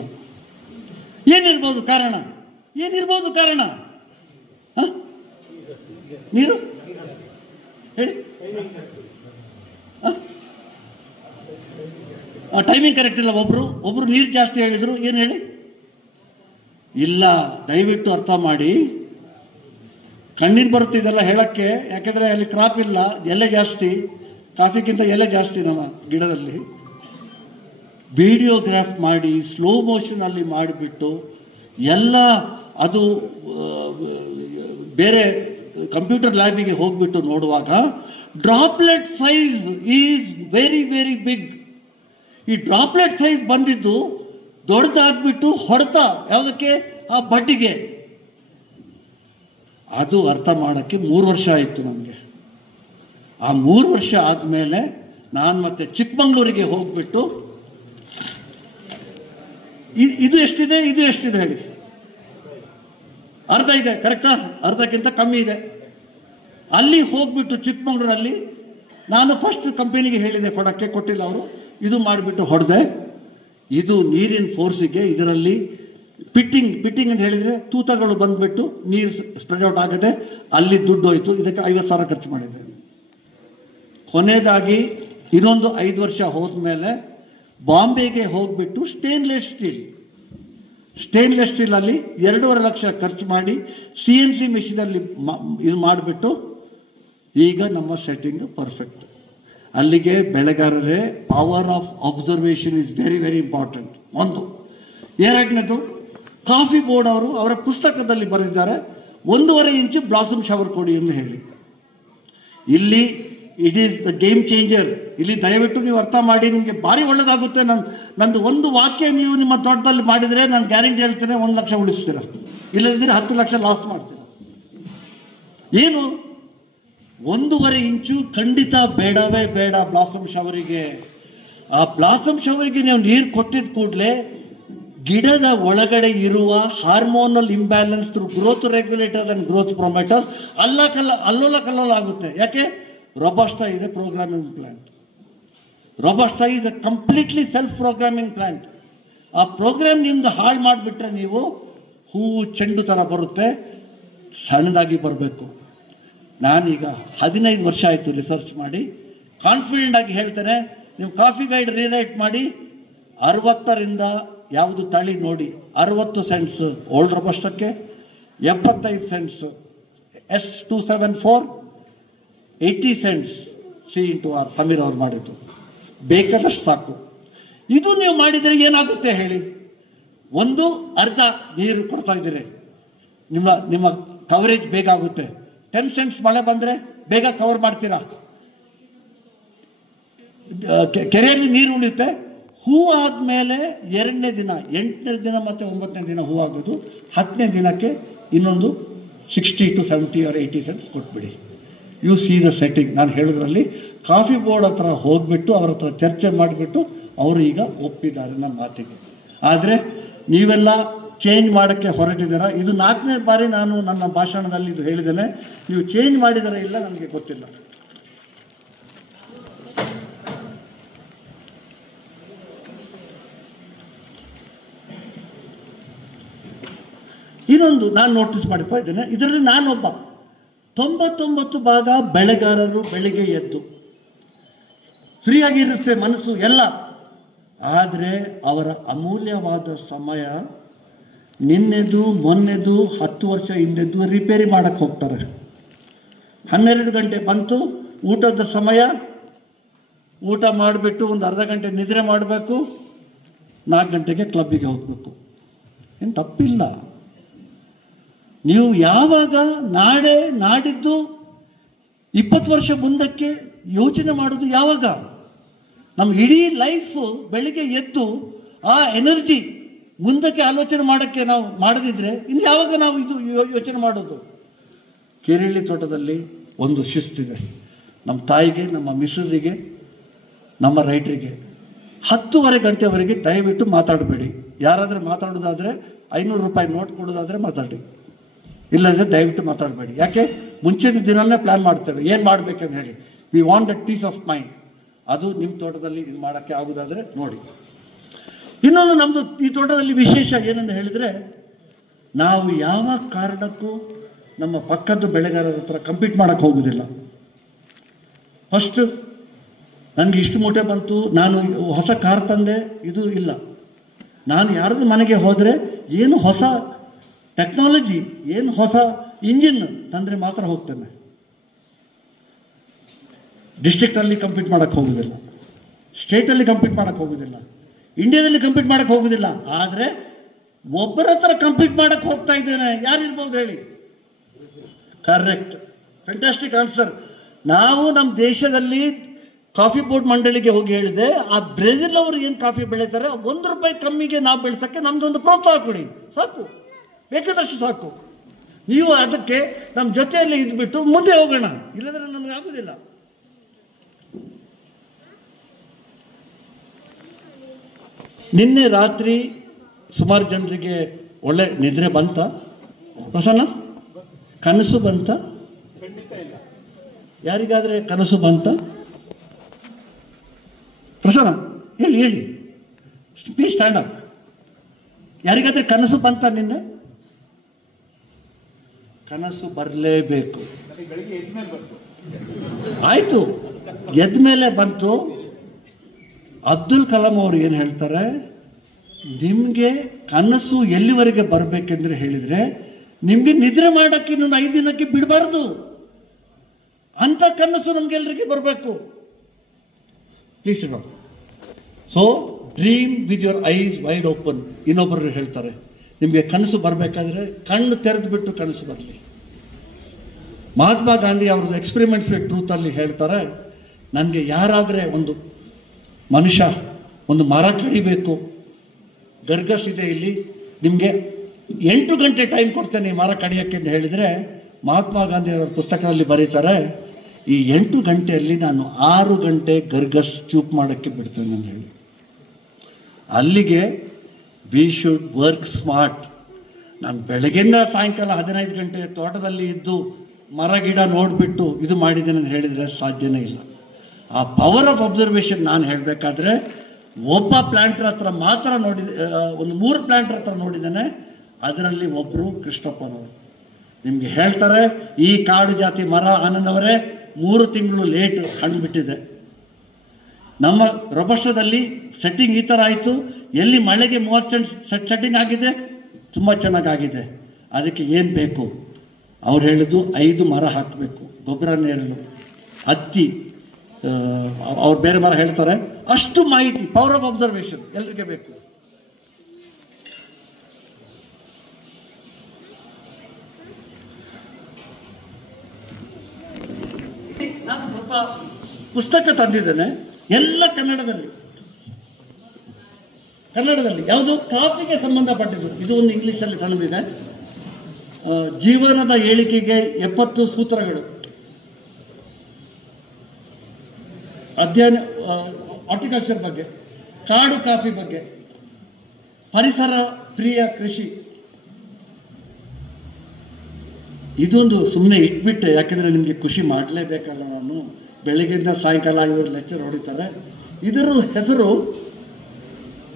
ಏನಿರ್ಬೋದು ಕಾರಣ? ಏನಿರ್ಬೋದು ಕಾರಣ? ನೀರು ಹೇಳಿ. ಟೈಮಿಂಗ್ ಕರೆಕ್ಟ್ ಇಲ್ಲ. ಒಬ್ರು ನೀರು ಜಾಸ್ತಿ ಹೇಳಿದರು. ಏನು ಹೇಳಿ? ಇಲ್ಲ, ದಯವಿಟ್ಟು ಅರ್ಥ ಮಾಡಿ. ಕಣ್ಣೀರು ಬರುತ್ತೆ ಇದೆಲ್ಲ ಹೇಳಕ್ಕೆ, ಯಾಕೆಂದರೆ ಅಲ್ಲಿ ಕ್ರಾಪ್ ಇಲ್ಲ, ಎಲೆ ಜಾಸ್ತಿ, ಕಾಫಿಗಿಂತ ಎಲೆ ಜಾಸ್ತಿ ನಮ್ಮ ಗಿಡದಲ್ಲಿ. ವಿಡಿಯೋಗ್ರಾಫ್ ಮಾಡಿ ಸ್ಲೋ ಮೋಷನಲ್ಲಿ ಮಾಡಿಬಿಟ್ಟು ಎಲ್ಲ ಅದು ಬೇರೆ ಕಂಪ್ಯೂಟರ್ ಲ್ಯಾಬಿಗೆ ಹೋಗ್ಬಿಟ್ಟು ನೋಡುವಾಗ droplet size is very very big. ಈ ಡ್ರಾಪ್ಲೆಟ್ ಸೈಜ್ ಬಂದಿದ್ದು ದೊಡ್ಡದಾಗ್ಬಿಟ್ಟು ಹೊಡೆತ ಯಾವುದಕ್ಕೆ? ಆ ಬಡ್ಡಿಗೆ. ಅದು ಅರ್ಥ ಮಾಡೋಕ್ಕೆ 3 ವರ್ಷ ಆಯಿತು ನಮಗೆ. ಆ 3 ವರ್ಷ ಆದಮೇಲೆ ನಾನು ಮತ್ತೆ ಚಿಕ್ಕಮಂಗ್ಳೂರಿಗೆ ಹೋಗ್ಬಿಟ್ಟು ಇದು ಎಷ್ಟಿದೆ, ಇದು ಎಷ್ಟಿದೆ ಹೇಳಿ? ಅರ್ಧ ಇದೆ, ಕರೆಕ್ಟಾ? ಅರ್ಧಕ್ಕಿಂತ ಕಮ್ಮಿ ಇದೆ. ಅಲ್ಲಿ ಹೋಗ್ಬಿಟ್ಟು ಚಿಕ್ಕಮಂಗ್ಳೂರಲ್ಲಿ ನಾನು ಫಸ್ಟ್ ಕಂಪನಿಗೆ ಹೇಳಿದೆ ಕೊಡಕ್ಕೆ, ಕೊಟ್ಟಿಲ್ಲ ಅವರು. ಇದು ಮಾಡಿಬಿಟ್ಟು ಹೊಡೆದೆ. ಇದು ನೀರಿನ ಫೋರ್ಸಿಗೆ ಇದರಲ್ಲಿ ಪಿಟ್ಟಿಂಗ್ ಅಂತ ಹೇಳಿದರೆ ತೂತಗಳು ಬಂದುಬಿಟ್ಟು ನೀರು ಸ್ಪ್ರೆಡ್ ಔಟ್ ಆಗಿದೆ. ಅಲ್ಲಿ ದುಡ್ಡು ಹೋಯಿತು. ಇದಕ್ಕೆ 50,000 ಖರ್ಚು ಮಾಡಿದೆ. ಕೊನೆಯದಾಗಿ ಇನ್ನೊಂದು 5 ವರ್ಷ ಹೋದ ಮೇಲೆ ಬಾಂಬೆಗೆ ಹೋಗ್ಬಿಟ್ಟು ಸ್ಟೇನ್ಲೆಸ್ ಸ್ಟೀಲಲ್ಲಿ 2.5 ಲಕ್ಷ ಖರ್ಚು ಮಾಡಿ CNC ಮಿಷಿನಲ್ಲಿ ಇದು ಮಾಡಿಬಿಟ್ಟು ಈಗ ನಮ್ಮ ಸೆಟ್ಟಿಂಗ್ ಪರ್ಫೆಕ್ಟ್. ಅಲ್ಲಿಗೆ ಬೆಳೆಗಾರರೇ, power of observation is very very important. ಒಂದು. ಎರಡನೇದು, ಕಾಫಿ ಬೋರ್ಡ್ ಅವರು ಅವರ ಪುಸ್ತಕದಲ್ಲಿ ಬರೆದಿದ್ದಾರೆ 1.5 ಇಂಚು ಬ್ಲಾಸಮ್ ಶವರ್ ಕೊಡಿ ಎಂದು ಹೇಳಿ. ಇಲ್ಲಿ it is the game changer. ಇಲ್ಲಿ ದಯವಿಟ್ಟು ನೀವು ಅರ್ಥ ಮಾಡಿ, ನಿಮಗೆ ಭಾರಿ ಒಳ್ಳೆಯದಾಗುತ್ತೆ. ನಂದು ಒಂದು ವಾಕ್ಯ ನೀವು ನಿಮ್ಮ ತೋಟದಲ್ಲಿ ಮಾಡಿದರೆ ನಾನು ಗ್ಯಾರಂಟಿ ಹೇಳ್ತೇನೆ 1 ಲಕ್ಷ ಉಳಿಸ್ತೀರ. ಇಲ್ಲದಿದ್ದರೆ 10 ಲಕ್ಷ ಲಾಸ್ ಮಾಡ್ತೀರ. ಏನು 1.5 ಇಂಚು ಖಂಡಿತ ಬೇಡವೇ ಬೇಡ ಬ್ಲಾಸಮ್ ಶವರಿಗೆ. ಆ ಬ್ಲಾಸಮ್ ಶವರಿಗೆ ನೀವು ನೀರು ಕೊಟ್ಟಿದ ಕೂಡಲೇ ಗಿಡದ ಒಳಗಡೆ ಇರುವ hormonal imbalance through growth regulator and growth promoter ಅಲ್ಲೋಲ ಕಲ್ಲೋಲ ಆಗುತ್ತೆ. ಯಾಕೆ? ರೊಬಸ್ಟಾ ಇದೆ programming plant. Robusta is a completely self programming plant. ಆ ಪ್ರೋಗ್ರಾಮ್ ನಿಮ್ದು ಹಾಳು ಮಾಡಿಬಿಟ್ರೆ ನೀವು ಹೂವು ಚೆಂಡು ಥರ ಬರುತ್ತೆ, ಸಣ್ಣದಾಗಿ ಬರಬೇಕು. ನಾನೀಗ 15 ವರ್ಷ ಆಯಿತು ರಿಸರ್ಚ್ ಮಾಡಿ, ಕಾನ್ಫಿಡೆಂಟ್ ಆಗಿ ಹೇಳ್ತೇನೆ. ನೀವು ಕಾಫಿ ಗೈಡ್ ರೀರೈಟ್ ಮಾಡಿ 60ರಿಂದ ಯಾವುದು ತಳಿ ನೋಡಿ, 60 ಸೆಂಟ್ಸ್ ಓಲ್ಡ್ ರೊಬಸ್ಟಕ್ಕೆ, 75 cents S274, 80 cents C/R Sameer ಅವ್ರು ಮಾಡಿದ್ದು. ಬೇಕಾದಷ್ಟು ಸಾಕು. ಇದು ನೀವು ಮಾಡಿದರೆ ಏನಾಗುತ್ತೆ ಹೇಳಿ? ಒಂದು, ಅರ್ಧ ನೀರು ಕೊಡ್ತಾ ಇದ್ದೀರಿ, ನಿಮ್ಮ ಕವರೇಜ್ ಬೇಗ ಆಗುತ್ತೆ. 10 ಸೆಂಟ್ಸ್ ಮಳೆ ಬಂದರೆ ಬೇಗ ಕವರ್ ಮಾಡ್ತೀರಾ. ಕೆರೆಯಲ್ಲಿ ನೀರು ಉಳಿಯುತ್ತೆ. ಹೂ ಆದಮೇಲೆ 2ನೇ ದಿನ, 8ನೇ ದಿನ ಮತ್ತು 9ನೇ ದಿನ ಹೂ ಆಗೋದು. 10ನೇ ದಿನಕ್ಕೆ ಇನ್ನೊಂದು 60 to 70 or 80 ಸೆಂಟ್ಸ್ ಕೊಟ್ಬಿಡಿ. U C the setting. ನಾನು ಹೇಳಿದ್ರಲ್ಲಿ ಕಾಫಿ ಬೋರ್ಡ್ ಹತ್ರ ಹೋಗ್ಬಿಟ್ಟು ಅವ್ರ ಹತ್ರ ಚರ್ಚೆ ಮಾಡಿಬಿಟ್ಟು ಅವರು ಈಗ ಒಪ್ಪಿದ್ದಾರೆ ನಮ್ಮ ಮಾತಿಗೆ. ಆದರೆ ನೀವೆಲ್ಲ ಚೇಂಜ್ ಮಾಡೋಕ್ಕೆ ಹೊರಟಿದ್ದೀರಾ. ಇದು 4ನೇ ಬಾರಿ ನಾನು ನನ್ನ ಭಾಷಣದಲ್ಲಿ ಇದು ಹೇಳಿದ್ದೇನೆ. ನೀವು ಚೇಂಜ್ ಮಾಡಿದರೆ ಇಲ್ಲ ನನಗೆ ಗೊತ್ತಿಲ್ಲ. ಇನ್ನೊಂದು ನಾನು ನೋಟಿಸ್ ಮಾಡ್ತಾ ಇದ್ದೇನೆ, ಇದರಲ್ಲಿ ನಾನೊಬ್ಬ 99 ಭಾಗ ಬೆಳೆಗಾರರು ಬೆಳಿಗ್ಗೆ ಎದ್ದು ಫ್ರೀಯಾಗಿರುತ್ತೆ ಮನಸ್ಸು ಎಲ್ಲ. ಆದರೆ ಅವರ ಅಮೂಲ್ಯವಾದ ಸಮಯ ನಿನ್ನೆದು ಮೊನ್ನೆದು 10 ವರ್ಷ ಹಿಂದೆದ್ದು ರಿಪೇರಿ ಮಾಡೋಕ್ಕೆ ಹೋಗ್ತಾರೆ. 12 ಗಂಟೆ ಬಂತು, ಊಟದ ಸಮಯ, ಊಟ ಮಾಡಿಬಿಟ್ಟು ಒಂದು ಅರ್ಧ ಗಂಟೆ ನಿದ್ರೆ ಮಾಡಬೇಕು, 4 ಗಂಟೆಗೆ ಕ್ಲಬ್ಬಿಗೆ ಹೋಗಬೇಕು. ಏನು ತಪ್ಪಿಲ್ಲ. ನೀವು ಯಾವಾಗ ನಾಳೆ ನಾಡಿದ್ದು 20 ವರ್ಷ ಮುಂದಕ್ಕೆ ಯೋಚನೆ ಮಾಡೋದು ಯಾವಾಗ? ನಮ್ಮ ಇಡೀ ಲೈಫ್ ಬೆಳಿಗ್ಗೆ ಎದ್ದು ಆ ಎನರ್ಜಿ ಮುಂದಕ್ಕೆ ಆಲೋಚನೆ ಮಾಡೋಕ್ಕೆ ನಾವು ಮಾಡದಿದ್ರೆ ಇನ್ನು ಯಾವಾಗ ನಾವು ಇದು ಯೋಚನೆ ಮಾಡೋದು? ಕೆರೆಳ್ಳಿ ತೋಟದಲ್ಲಿ ಒಂದು ಶಿಸ್ತಿದೆ. ನಮ್ಮ ತಾಯಿಗೆ, ನಮ್ಮ ಮಿಸ್ಸಸ್ಸಿಗೆ, ನಮ್ಮ ರೈಟ್ರಿಗೆ 10:30 ಗಂಟೆವರೆಗೆ ದಯವಿಟ್ಟು ಮಾತಾಡಬೇಡಿ. ಯಾರಾದರೂ ಮಾತಾಡೋದಾದರೆ 500 ರೂಪಾಯಿ ನೋಟ್ ಕೊಡೋದಾದರೆ ಮಾತಾಡಿ, ಇಲ್ಲಂದರೆ ದಯವಿಟ್ಟು ಮಾತಾಡಬೇಡಿ. ಯಾಕೆ? ಮುಂಚಿನ ದಿನಲ್ಲೇ ಪ್ಲ್ಯಾನ್ ಮಾಡ್ತೇವೆ ಏನು ಮಾಡಬೇಕಂತ ಹೇಳಿ. We want that peace of mind. ಅದು ನಿಮ್ಮ ತೋಟದಲ್ಲಿ ಇದು ಮಾಡೋಕ್ಕೆ ಆಗೋದಾದರೆ ನೋಡಿ. ಇನ್ನೊಂದು ನಮ್ಮದು ಈ ತೋಟದಲ್ಲಿ ವಿಶೇಷ ಏನಂತ ಹೇಳಿದರೆ, ನಾವು ಯಾವ ಕಾರಣಕ್ಕೂ ನಮ್ಮ ಪಕ್ಕದ ಬೆಳೆಗಾರರ ಹತ್ರ ಕಂಪೀಟ್ ಮಾಡೋಕ್ಕೆ ಹೋಗೋದಿಲ್ಲ. ಫಸ್ಟ್ ನನಗೆ ಇಷ್ಟು ಮೂಟೆ ಬಂತು, ನಾನು ಹೊಸ ಕಾರ್ ತಂದೆ, ಇದು ಇಲ್ಲ. ನಾನು ಯಾರ್ದು ಮನೆಗೆ ಹೋದರೆ ಏನು ಹೊಸ ಟೆಕ್ನಾಲಜಿ, ಏನು ಹೊಸ ಇಂಜಿನ್ ತಂದರೆ ಮಾತ್ರ ಹೋಗ್ತೇನೆ. ಡಿಸ್ಟ್ರಿಕ್ಟಲ್ಲಿ ಕಂಪೀಟ್ ಮಾಡೋಕ್ಕೆ ಹೋಗೋದಿಲ್ಲ, ಸ್ಟೇಟಲ್ಲಿ ಕಂಪೀಟ್ ಮಾಡೋಕ್ಕೆ ಹೋಗೋದಿಲ್ಲ, ಇಂಡಿಯಾದಲ್ಲಿ ಕಂಪೀಟ್ ಮಾಡೋಕ್ಕೆ ಹೋಗೋದಿಲ್ಲ. ಆದರೆ ಒಬ್ಬರ ಹತ್ರ ಕಂಪೀಟ್ ಮಾಡೋಕ್ಕೆ ಹೋಗ್ತಾ ಇದ್ದೇನೆ. ಯಾರಿರ್ಬೋದು ಹೇಳಿ? Correct, fantastic answer. ನಾವು ನಮ್ಮ ದೇಶದಲ್ಲಿ ಕಾಫಿ ಬೋರ್ಡ್ ಮಂಡಳಿಗೆ ಹೋಗಿ ಹೇಳಿದೆ, ಆ ಬ್ರೆಜಿಲ್ ಅವರು ಏನು ಕಾಫಿ ಬೆಳೀತಾರೆ ₹1 ಕಮ್ಮಿಗೆ ನಾವು ಬೆಳೆಸೋಕ್ಕೆ ನಮ್ಗೆ ಒಂದು ಪ್ರೋತ್ಸಾಹ ಕೊಡಿ, ಸಾಕು, ಬೇಕಾದಷ್ಟು ಸಾಕು. ನೀವು ಅದಕ್ಕೆ ನಮ್ಮ ಜೊತೆಯಲ್ಲಿ ಇದ್ಬಿಟ್ಟು ಮುಂದೆ ಹೋಗೋಣ, ಇಲ್ಲದ್ರೆ ನಮಗೆ ಆಗೋದಿಲ್ಲ. ನಿನ್ನೆ ರಾತ್ರಿ ಸುಮಾರು ಜನರಿಗೆ ಒಳ್ಳೆ ನಿದ್ರೆ ಬಂತ? ಪ್ರಸನ್ನ, ಕನಸು ಬಂತ? ಯಾರಿಗಾದ್ರೆ ಕನಸು ಬಂತ? ಪ್ರಸನ್ನ ಹೇಳಿ ಹೇಳಿ, ಪ್ಲೀಸ್ ಸ್ಟ್ಯಾಂಡ್ ಅಪ್. ಯಾರಿಗಾದ್ರೆ ಕನಸು ಬಂತ ನಿನ್ನೆ? ಕನಸು ಬರಲೇಬೇಕು. ಆಯ್ತು, ಎದ್ದ ಮೇಲೆ ಬಂತು. ಅಬ್ದುಲ್ ಕಲಾಂ ಅವರು ಏನು ಹೇಳ್ತಾರೆ, ನಿಮಗೆ ಕನಸು ಎಲ್ಲಿವರೆಗೆ ಬರಬೇಕೆಂದ್ರೆ ಹೇಳಿದರೆ ನಿಮಗೆ ನಿದ್ರೆ ಮಾಡೋಕ್ಕೆ ಇನ್ನೊಂದು 5 ದಿನಕ್ಕೆ ಬಿಡಬಾರ್ದು. ಅಂಥ ಕನಸು ನಮಗೆಲ್ಲರಿಗೆ ಬರಬೇಕು. ಪ್ಲೀಸ್ ಇಡೋ. So dream with your eyes wide open. ಇನ್ನೊಬ್ಬರು ಹೇಳ್ತಾರೆ, ನಿಮಗೆ ಕನಸು ಬರಬೇಕಾದ್ರೆ ಕಣ್ಣು ತೆರೆದು ಬಿಟ್ಟು ಕನಸು ಬರಲಿ. ಮಹಾತ್ಮ ಗಾಂಧಿ ಅವ್ರದ್ದು ಎಕ್ಸ್ಪೆರಿಮೆಂಟ್ ಫಾರ್ ಟ್ರೂತಲ್ಲಿ ಹೇಳ್ತಾರೆ, ನನಗೆ ಯಾರಾದರೆ ಒಂದು ಮನುಷ್ಯ ಒಂದು ಮರ ಕಡಿಬೇಕು, ಗರ್ಗಸ್ ಇದೆ ಇಲ್ಲಿ, ನಿಮಗೆ 8 ಗಂಟೆ ಟೈಮ್ ಕೊಡ್ತೇನೆ ಈ ಮರ ಕಡಿಯೋಕ್ಕೆ ಅಂತ ಹೇಳಿದರೆ, ಮಹಾತ್ಮ ಗಾಂಧಿ ಅವರ ಪುಸ್ತಕದಲ್ಲಿ ಬರೀತಾರೆ, ಈ 8 ಗಂಟೆಯಲ್ಲಿ ನಾನು 6 ಗಂಟೆ ಗರ್ಗಸ್ ಚೂಪ್ ಮಾಡೋಕ್ಕೆ ಬಿಡ್ತೇನೆ ಅಂತ ಹೇಳಿ. ಅಲ್ಲಿಗೆ ವಿ ಶುಡ್ ವರ್ಕ್ ಸ್ಮಾರ್ಟ್. ನಾನು ಬೆಳಗ್ಗೆಯಿಂದ ಸಾಯಂಕಾಲ 15 ಗಂಟೆ ತೋಟದಲ್ಲಿ ಇದ್ದು ಮರ ಗಿಡ ನೋಡಿಬಿಟ್ಟು ಇದು ಮಾಡಿದ್ದೇನೆ ಅಂತ ಹೇಳಿದರೆ ಸಾಧ್ಯನೇ ಇಲ್ಲ. ಆ ಪವರ್ ಆಫ್ ಅಬ್ಸರ್ವೇಷನ್ ನಾನು ಹೇಳಬೇಕಾದ್ರೆ ಒಬ್ಬ ಪ್ಲ್ಯಾಂಟರ್ ಹತ್ರ ಮಾತ್ರ ನೋಡಿದೆ, ಒಂದು 3 ಪ್ಲ್ಯಾಂಟರ್ ಹತ್ರ ನೋಡಿದ್ದೇನೆ. ಅದರಲ್ಲಿ ಒಬ್ಬರು ಕೃಷ್ಣಪ್ಪನವರು ನಿಮಗೆ ಹೇಳ್ತಾರೆ, ಈ ಕಾಡು ಜಾತಿ ಮರ ಆನಂದ್ ಅವರೇ 3 ತಿಂಗಳು ಲೇಟ್ ಹಣ್ಣು ಬಿಟ್ಟಿದೆ. ನಮ್ಮ ರೊಬಸ್ಟದಲ್ಲಿ ಸೆಟ್ಟಿಂಗ್ ಈ ಥರ ಆಯಿತು, ಎಲ್ಲಿ ಮಳೆಗೆ 30% ಸೆಟ್ಟಿಂಗ್ ಆಗಿದೆ, ತುಂಬ ಚೆನ್ನಾಗಾಗಿದೆ. ಅದಕ್ಕೆ ಏನು ಬೇಕು? ಅವ್ರು ಹೇಳಿದ್ದು 5 ಮರ ಹಾಕಬೇಕು, ಗೊಬ್ಬರ ನೀರಲು, ಹತ್ತಿ, ಅವ್ರು ಬೇರೆ ಮರ ಹೇಳ್ತಾರೆ. ಅಷ್ಟು ಮಾಹಿತಿ, ಪವರ್ ಆಫ್ ಅಬ್ಸರ್ವೇಷನ್ ಎಲ್ರಿಗೆ ಬೇಕು. ನಾನು ಸ್ವಲ್ಪ ಪುಸ್ತಕ ತಂದಿದ್ದೇನೆ, ಎಲ್ಲ ಕನ್ನಡದಲ್ಲಿ. ಯಾವುದು ಕಾಫಿಗೆ ಸಂಬಂಧಪಟ್ಟಿದ್ದು. ಇದು ಒಂದು ಇಂಗ್ಲೀಷಲ್ಲಿ ತಂದಿದೆ, ಜೀವನದ ಏಳಿಗೆಗೆ 70 ಸೂತ್ರಗಳು. ಅಧ್ಯಯನ ಹಾರ್ಟಿಕಲ್ಚರ್ ಬಗ್ಗೆ, ಕಾಡು ಕಾಫಿ ಬಗ್ಗೆ, ಪರಿಸರ ಪ್ರಿಯ ಕೃಷಿ. ಇದೊಂದು ಸುಮ್ಮನೆ ಇಟ್ಬಿಟ್ಟೆ, ಯಾಕೆಂದರೆ ನಿಮಗೆ ಖುಷಿ ಮಾಡಲೇಬೇಕಲ್ಲ. ನಾನು ಬೆಳಗ್ಗೆಯಿಂದ ಸಾಯಂಕಾಲ ಇವರು ಲೆಕ್ಚರ್ ಹೊಡಿತಾರೆ. ಇದರ ಹೆಸರು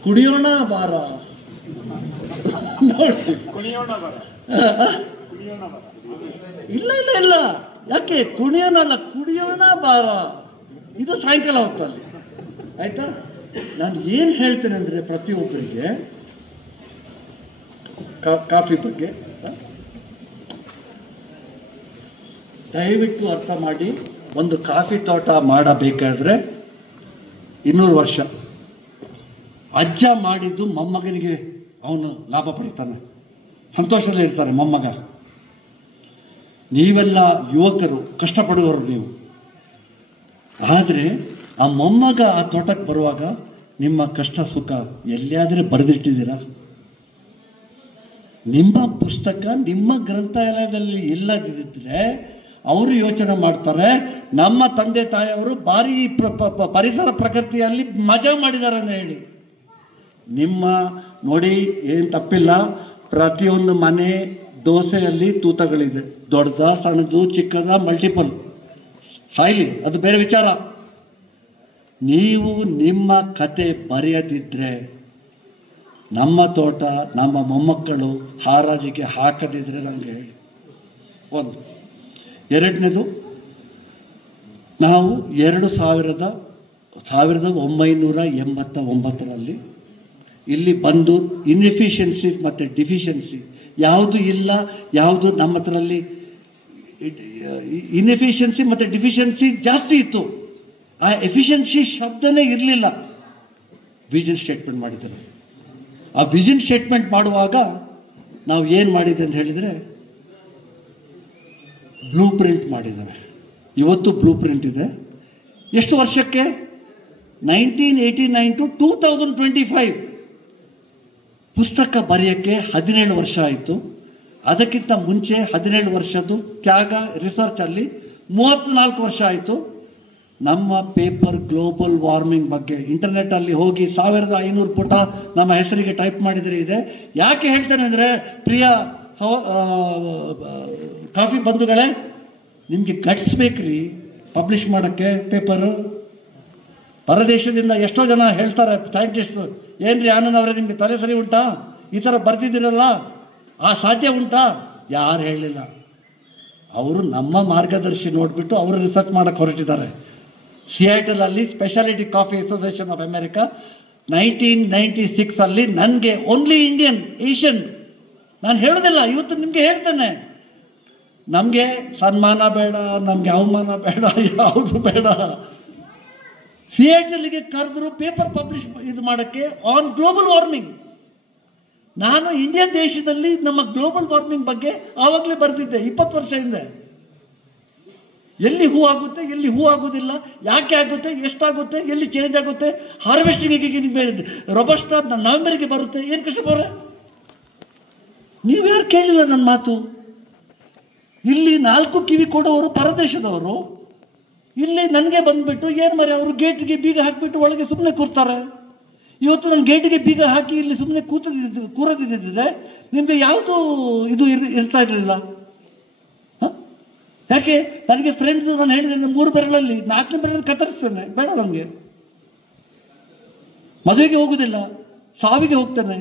ಕುಡಿಯೋಣ ಬಾರ. ಇಲ್ಲ ಇಲ್ಲ ಇಲ್ಲ, ಯಾಕೆ ಕುಣಿಯೋಣ ಅಲ್ಲ, ಕುಡಿಯೋಣ ಬಾರ. ಇದು ಸಾಯಂಕಾಲ ಹೊತ್ತಲ್ಲಿ, ಆಯ್ತಾ? ನಾನು ಏನು ಹೇಳ್ತೇನೆ ಅಂದರೆ, ಪ್ರತಿಯೊಬ್ಬರಿಗೆ ಕಾಫಿ ಬಗ್ಗೆ ದಯವಿಟ್ಟು ಅರ್ಥ ಮಾಡಿ. ಒಂದು ಕಾಫಿ ತೋಟ ಮಾಡಬೇಕಾದ್ರೆ 200 ವರ್ಷ. ಅಜ್ಜ ಮಾಡಿದ್ದು ಮೊಮ್ಮಗನಿಗೆ ಅವನು ಲಾಭ ಪಡಿತಾನೆ, ಸಂತೋಷದಲ್ಲಿ ಇರ್ತಾರೆ ಮೊಮ್ಮಗ. ನೀವೆಲ್ಲ ಯುವಕರು, ಕಷ್ಟಪಡುವವರು ನೀವು. ಆದರೆ ಆ ಮೊಮ್ಮಗ ಆ ತೋಟಕ್ಕೆ ಬರುವಾಗ ನಿಮ್ಮ ಕಷ್ಟ ಸುಖ ಎಲ್ಲಿಯಾದರೆ ಬರೆದಿಟ್ಟಿದ್ದೀರಾ? ನಿಮ್ಮ ಪುಸ್ತಕ ನಿಮ್ಮ ಗ್ರಂಥಾಲಯದಲ್ಲಿ ಇಲ್ಲದಿದ್ದರೆ ಅವರು ಯೋಚನೆ ಮಾಡ್ತಾರೆ, ನಮ್ಮ ತಂದೆ ತಾಯಿಯವರು ಭಾರಿ ಪರಿಸರ ಪ್ರಕೃತಿಯಲ್ಲಿ ಮಜಾ ಮಾಡಿದ್ದಾರೆ ಅಂತ ಹೇಳಿ. ನಿಮ್ಮ ನೋಡಿ, ಏನು ತಪ್ಪಿಲ್ಲ, ಪ್ರತಿಯೊಂದು ಮನೆ ದೋಸೆಯಲ್ಲಿ ತೂತಗಳಿದೆ, ದೊಡ್ಡದ ಸಣ್ಣದು ಚಿಕ್ಕದ ಮಲ್ಟಿಪಲ್ ಸಾಯ್ಲಿ, ಅದು ಬೇರೆ ವಿಚಾರ. ನೀವು ನಿಮ್ಮ ಕತೆ ಬರೆಯದಿದ್ದರೆ ನಮ್ಮ ತೋಟ ನಮ್ಮ ಮೊಮ್ಮಕ್ಕಳು ಹಾರಾಜಿಗೆ ಹಾಕದಿದ್ದರೆ ನನಗೆ ಹೇಳಿ. ಒಂದು. ಎರಡನೇದು, ನಾವು 2000 1989ರಲ್ಲಿ ಇಲ್ಲಿ ಬಂದು ಇನ್ಎಫಿಷಿಯನ್ಸಿ ಮತ್ತು ಡಿಫಿಷಿಯನ್ಸಿ ಯಾವುದು ಇಲ್ಲ, ಯಾವುದು ನಮ್ಮ ಹತ್ರಲ್ಲಿ ಇನ್ಎಫಿಷಿಯನ್ಸಿ ಮತ್ತು ಡಿಫಿಷಿಯನ್ಸಿ ಜಾಸ್ತಿ ಇತ್ತು. ಆ ಎಫಿಷಿಯನ್ಸಿ ಶಬ್ದನೇ ಇರಲಿಲ್ಲ. ವಿಷನ್ ಸ್ಟೇಟ್ಮೆಂಟ್ ಮಾಡಿದ್ದಾರೆ. ಆ ವಿಷನ್ ಸ್ಟೇಟ್ಮೆಂಟ್ ಮಾಡುವಾಗ ನಾವು ಏನು ಮಾಡಿದೆ ಅಂತ ಹೇಳಿದರೆ ಬ್ಲೂ ಪ್ರಿಂಟ್ ಮಾಡಿದ್ದೇವೆ. ಇವತ್ತು ಬ್ಲೂ ಪ್ರಿಂಟ್ ಇದೆ. ಎಷ್ಟು ವರ್ಷಕ್ಕೆ? 1989 to 2025. ಪುಸ್ತಕ ಬರೆಯೋಕ್ಕೆ 17 ವರ್ಷ ಆಯಿತು. ಅದಕ್ಕಿಂತ ಮುಂಚೆ 17 ವರ್ಷದ್ದು ತ್ಯಾಗ ರಿಸರ್ಚಲ್ಲಿ 34 ವರ್ಷ ಆಯಿತು. ನಮ್ಮ ಪೇಪರ್ ಗ್ಲೋಬಲ್ ವಾರ್ಮಿಂಗ್ ಬಗ್ಗೆ ಇಂಟರ್ನೆಟ್ಟಲ್ಲಿ ಹೋಗಿ 1500 ಪುಟ ನಮ್ಮ ಹೆಸರಿಗೆ ಟೈಪ್ ಮಾಡಿದರೆ ಇದೆ. ಯಾಕೆ ಹೇಳ್ತೇನೆ ಅಂದರೆ, ಪ್ರಿಯ ಕಾಫಿ ಬಂಧುಗಳೇ, ನಿಮಗೆ ಗಟ್ಸ್ ಬೇಕ್ರಿ ಪಬ್ಲಿಷ್ ಮಾಡೋಕ್ಕೆ ಪೇಪರು. ಹೊರದೇಶದಿಂದ ಎಷ್ಟೋ ಜನ ಹೇಳ್ತಾರೆ ಸೈಂಟಿಸ್ಟ್, ಏನ್ರಿ ಆನಂದ್ ಅವರೇ ನಿಮಗೆ ತಲೆ ಸರಿ ಉಂಟಾ, ಈ ಥರ ಬರ್ತಿದ್ದೀರಲ್ಲ, ಆ ಸಾಧ್ಯ ಉಂಟಾ? ಯಾರು ಹೇಳಲಿಲ್ಲ. ಅವರು ನಮ್ಮ ಮಾರ್ಗದರ್ಶಿ ನೋಡಿಬಿಟ್ಟು ಅವರು ರಿಸರ್ಚ್ ಮಾಡೋಕ್ಕೆ ಹೊರಟಿದ್ದಾರೆ. ಸಿಯಾಟಲಲ್ಲಿ speciality coffee association of America 1996 ನನಗೆ ಓನ್ಲಿ ಇಂಡಿಯನ್ ಏಷ್ಯನ್, ನಾನು ಹೇಳೋದಿಲ್ಲ, ಇವತ್ತು ನಿಮಗೆ ಹೇಳ್ತೇನೆ, ನಮಗೆ ಸನ್ಮಾನ ಬೇಡ, ನಮಗೆ ಅವಮಾನ ಬೇಡ, ಯಾವುದು ಬೇಡ. ಸಿಯಾಟಲ್ಗೆ ಕರೆದ್ರು ಪೇಪರ್ ಪಬ್ಲಿಷ್ ಇದು ಮಾಡೋಕ್ಕೆ ಆನ್ ಗ್ಲೋಬಲ್ ವಾರ್ಮಿಂಗ್. ನಾನು ಇಂಡಿಯನ್ ದೇಶದಲ್ಲಿ ನಮ್ಮ ಗ್ಲೋಬಲ್ ವಾರ್ಮಿಂಗ್ ಬಗ್ಗೆ ಆವಾಗಲೇ ಬರೆದಿದ್ದೆ 20 ವರ್ಷ ಹಿಂದೆ. ಎಲ್ಲಿ ಹೂ ಆಗುತ್ತೆ, ಎಲ್ಲಿ ಹೂ ಆಗೋದಿಲ್ಲ, ಯಾಕೆ ಆಗುತ್ತೆ, ಎಷ್ಟಾಗುತ್ತೆ, ಎಲ್ಲಿ ಚೇಂಜ್ ಆಗುತ್ತೆ, ಹಾರ್ವೆಸ್ಟಿಂಗಿಗೆ ನಿಮಗೆ ರೊಬಸ್ಟಾ ನವೆಂಬರ್ಗೆ ಬರುತ್ತೆ. ಏನು ಕೃಷ್ಣಪ್ಪವ್ರೆ, ನೀವ್ಯಾರು ಕೇಳಿಲ್ಲ ನನ್ನ ಮಾತು? ಇಲ್ಲಿ 4 ಕಿವಿ ಕೊಡೋರು ಪರದೇಶದವರು, ಇಲ್ಲಿ ನನಗೆ ಬಂದುಬಿಟ್ಟು ಏನು ಮರೆ ಅವರು ಗೇಟ್ಗೆ ಬೀಗ ಹಾಕಿಬಿಟ್ಟು ಒಳಗೆ ಸುಮ್ಮನೆ ಕೂರ್ತಾರೆ. ಇವತ್ತು ನಾನು ಗೇಟಿಗೆ ಬೀಗ ಹಾಕಿ ಇಲ್ಲಿ ಸುಮ್ಮನೆ ಕೂರದಿದ್ದರೆ ನಿಮಗೆ ಯಾವುದು ಇದು ಇರ್ತಾ ಇರಲಿಲ್ಲ. ಯಾಕೆ? ನನಗೆ ಫ್ರೆಂಡ್ಸ್ ನಾನು ಹೇಳಿದೆ, 3 ಬೆರಳಲ್ಲಿ 4ನೇ ಬೆರಳಲ್ಲಿ ಕತ್ತರಿಸ್ತೇನೆ, ಬೇಡ ನನಗೆ. ಮದುವೆಗೆ ಹೋಗುದಿಲ್ಲ, ಸಾವಿಗೆ ಹೋಗ್ತೇನೆ.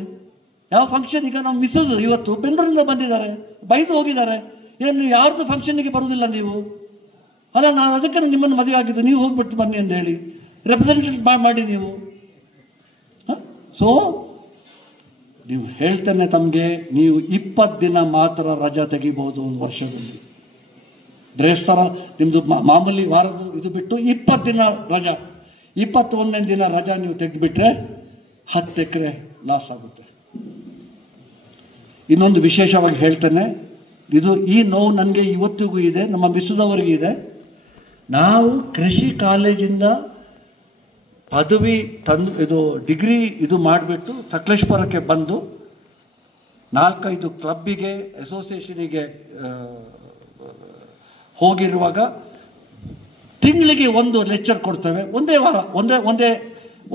ಯಾವ ಫಂಕ್ಷನ್, ಈಗ ನಾವು ಮಿಸ್ಸದು ಇವತ್ತು ಬೆಂಗಳೂರಿಂದ ಬಂದಿದ್ದಾರೆ, ಬೈದು ಹೋಗಿದ್ದಾರೆ, ಏನು ಯಾರ್ದು ಫಂಕ್ಷನ್ನಿಗೆ ಬರುವುದಿಲ್ಲ ನೀವು? ಅಲ್ಲ, ನಾನು ಅದಕ್ಕೆ ನಿಮ್ಮನ್ನು ಮದುವೆ ಆಗಿದ್ದು, ನೀವು ಹೋಗ್ಬಿಟ್ಟು ಬನ್ನಿ ಅಂತ ಹೇಳಿ ರೆಪ್ರೆಸೆಂಟೇಟಿವ್ ಮಾಡಿ ನೀವು. ಸೊ ನೀವು ಹೇಳ್ತೇನೆ ತಮಗೆ, ನೀವು 20 ದಿನ ಮಾತ್ರ ರಜಾ ತೆಗಿಬಹುದು ಒಂದು ವರ್ಷದಲ್ಲಿ. ಡ್ರೆಸ್ ಥರ ನಿಮ್ಮದು ಮಾಮೂಲಿ ವಾರದ್ದು ಇದು ಬಿಟ್ಟು 20 ದಿನ ರಜಾ, 21ನೇ ದಿನ ರಜಾ ನೀವು ತೆಗೆದುಬಿಟ್ರೆ 10 ಎಕರೆ ಲಾಸ್ ಆಗುತ್ತೆ. ಇನ್ನೊಂದು ವಿಶೇಷವಾಗಿ ಹೇಳ್ತೇನೆ, ಇದು ಈ ನೋವು ನನಗೆ ಇವತ್ತಿಗೂ ಇದೆ, ನಮ್ಮ ಮಿಸ್ಸದವರಿಗೆ ಇದೆ. ನಾವು ಕೃಷಿ ಕಾಲೇಜಿಂದ ಪದವಿ ಇದು ಡಿಗ್ರಿ ಇದು ಮಾಡಿಬಿಟ್ಟು ಸಕಲೇಶ್ಪುರಕ್ಕೆ ಬಂದು 4-5 ಕ್ಲಬ್ಬಿಗೆ ಅಸೋಸಿಯೇಷನಿಗೆ ಹೋಗಿರುವಾಗ ತಿಂಗಳಿಗೆ 1 ಲೆಕ್ಚರ್ ಕೊಡ್ತೇವೆ. ಒಂದೇ ವಾರ,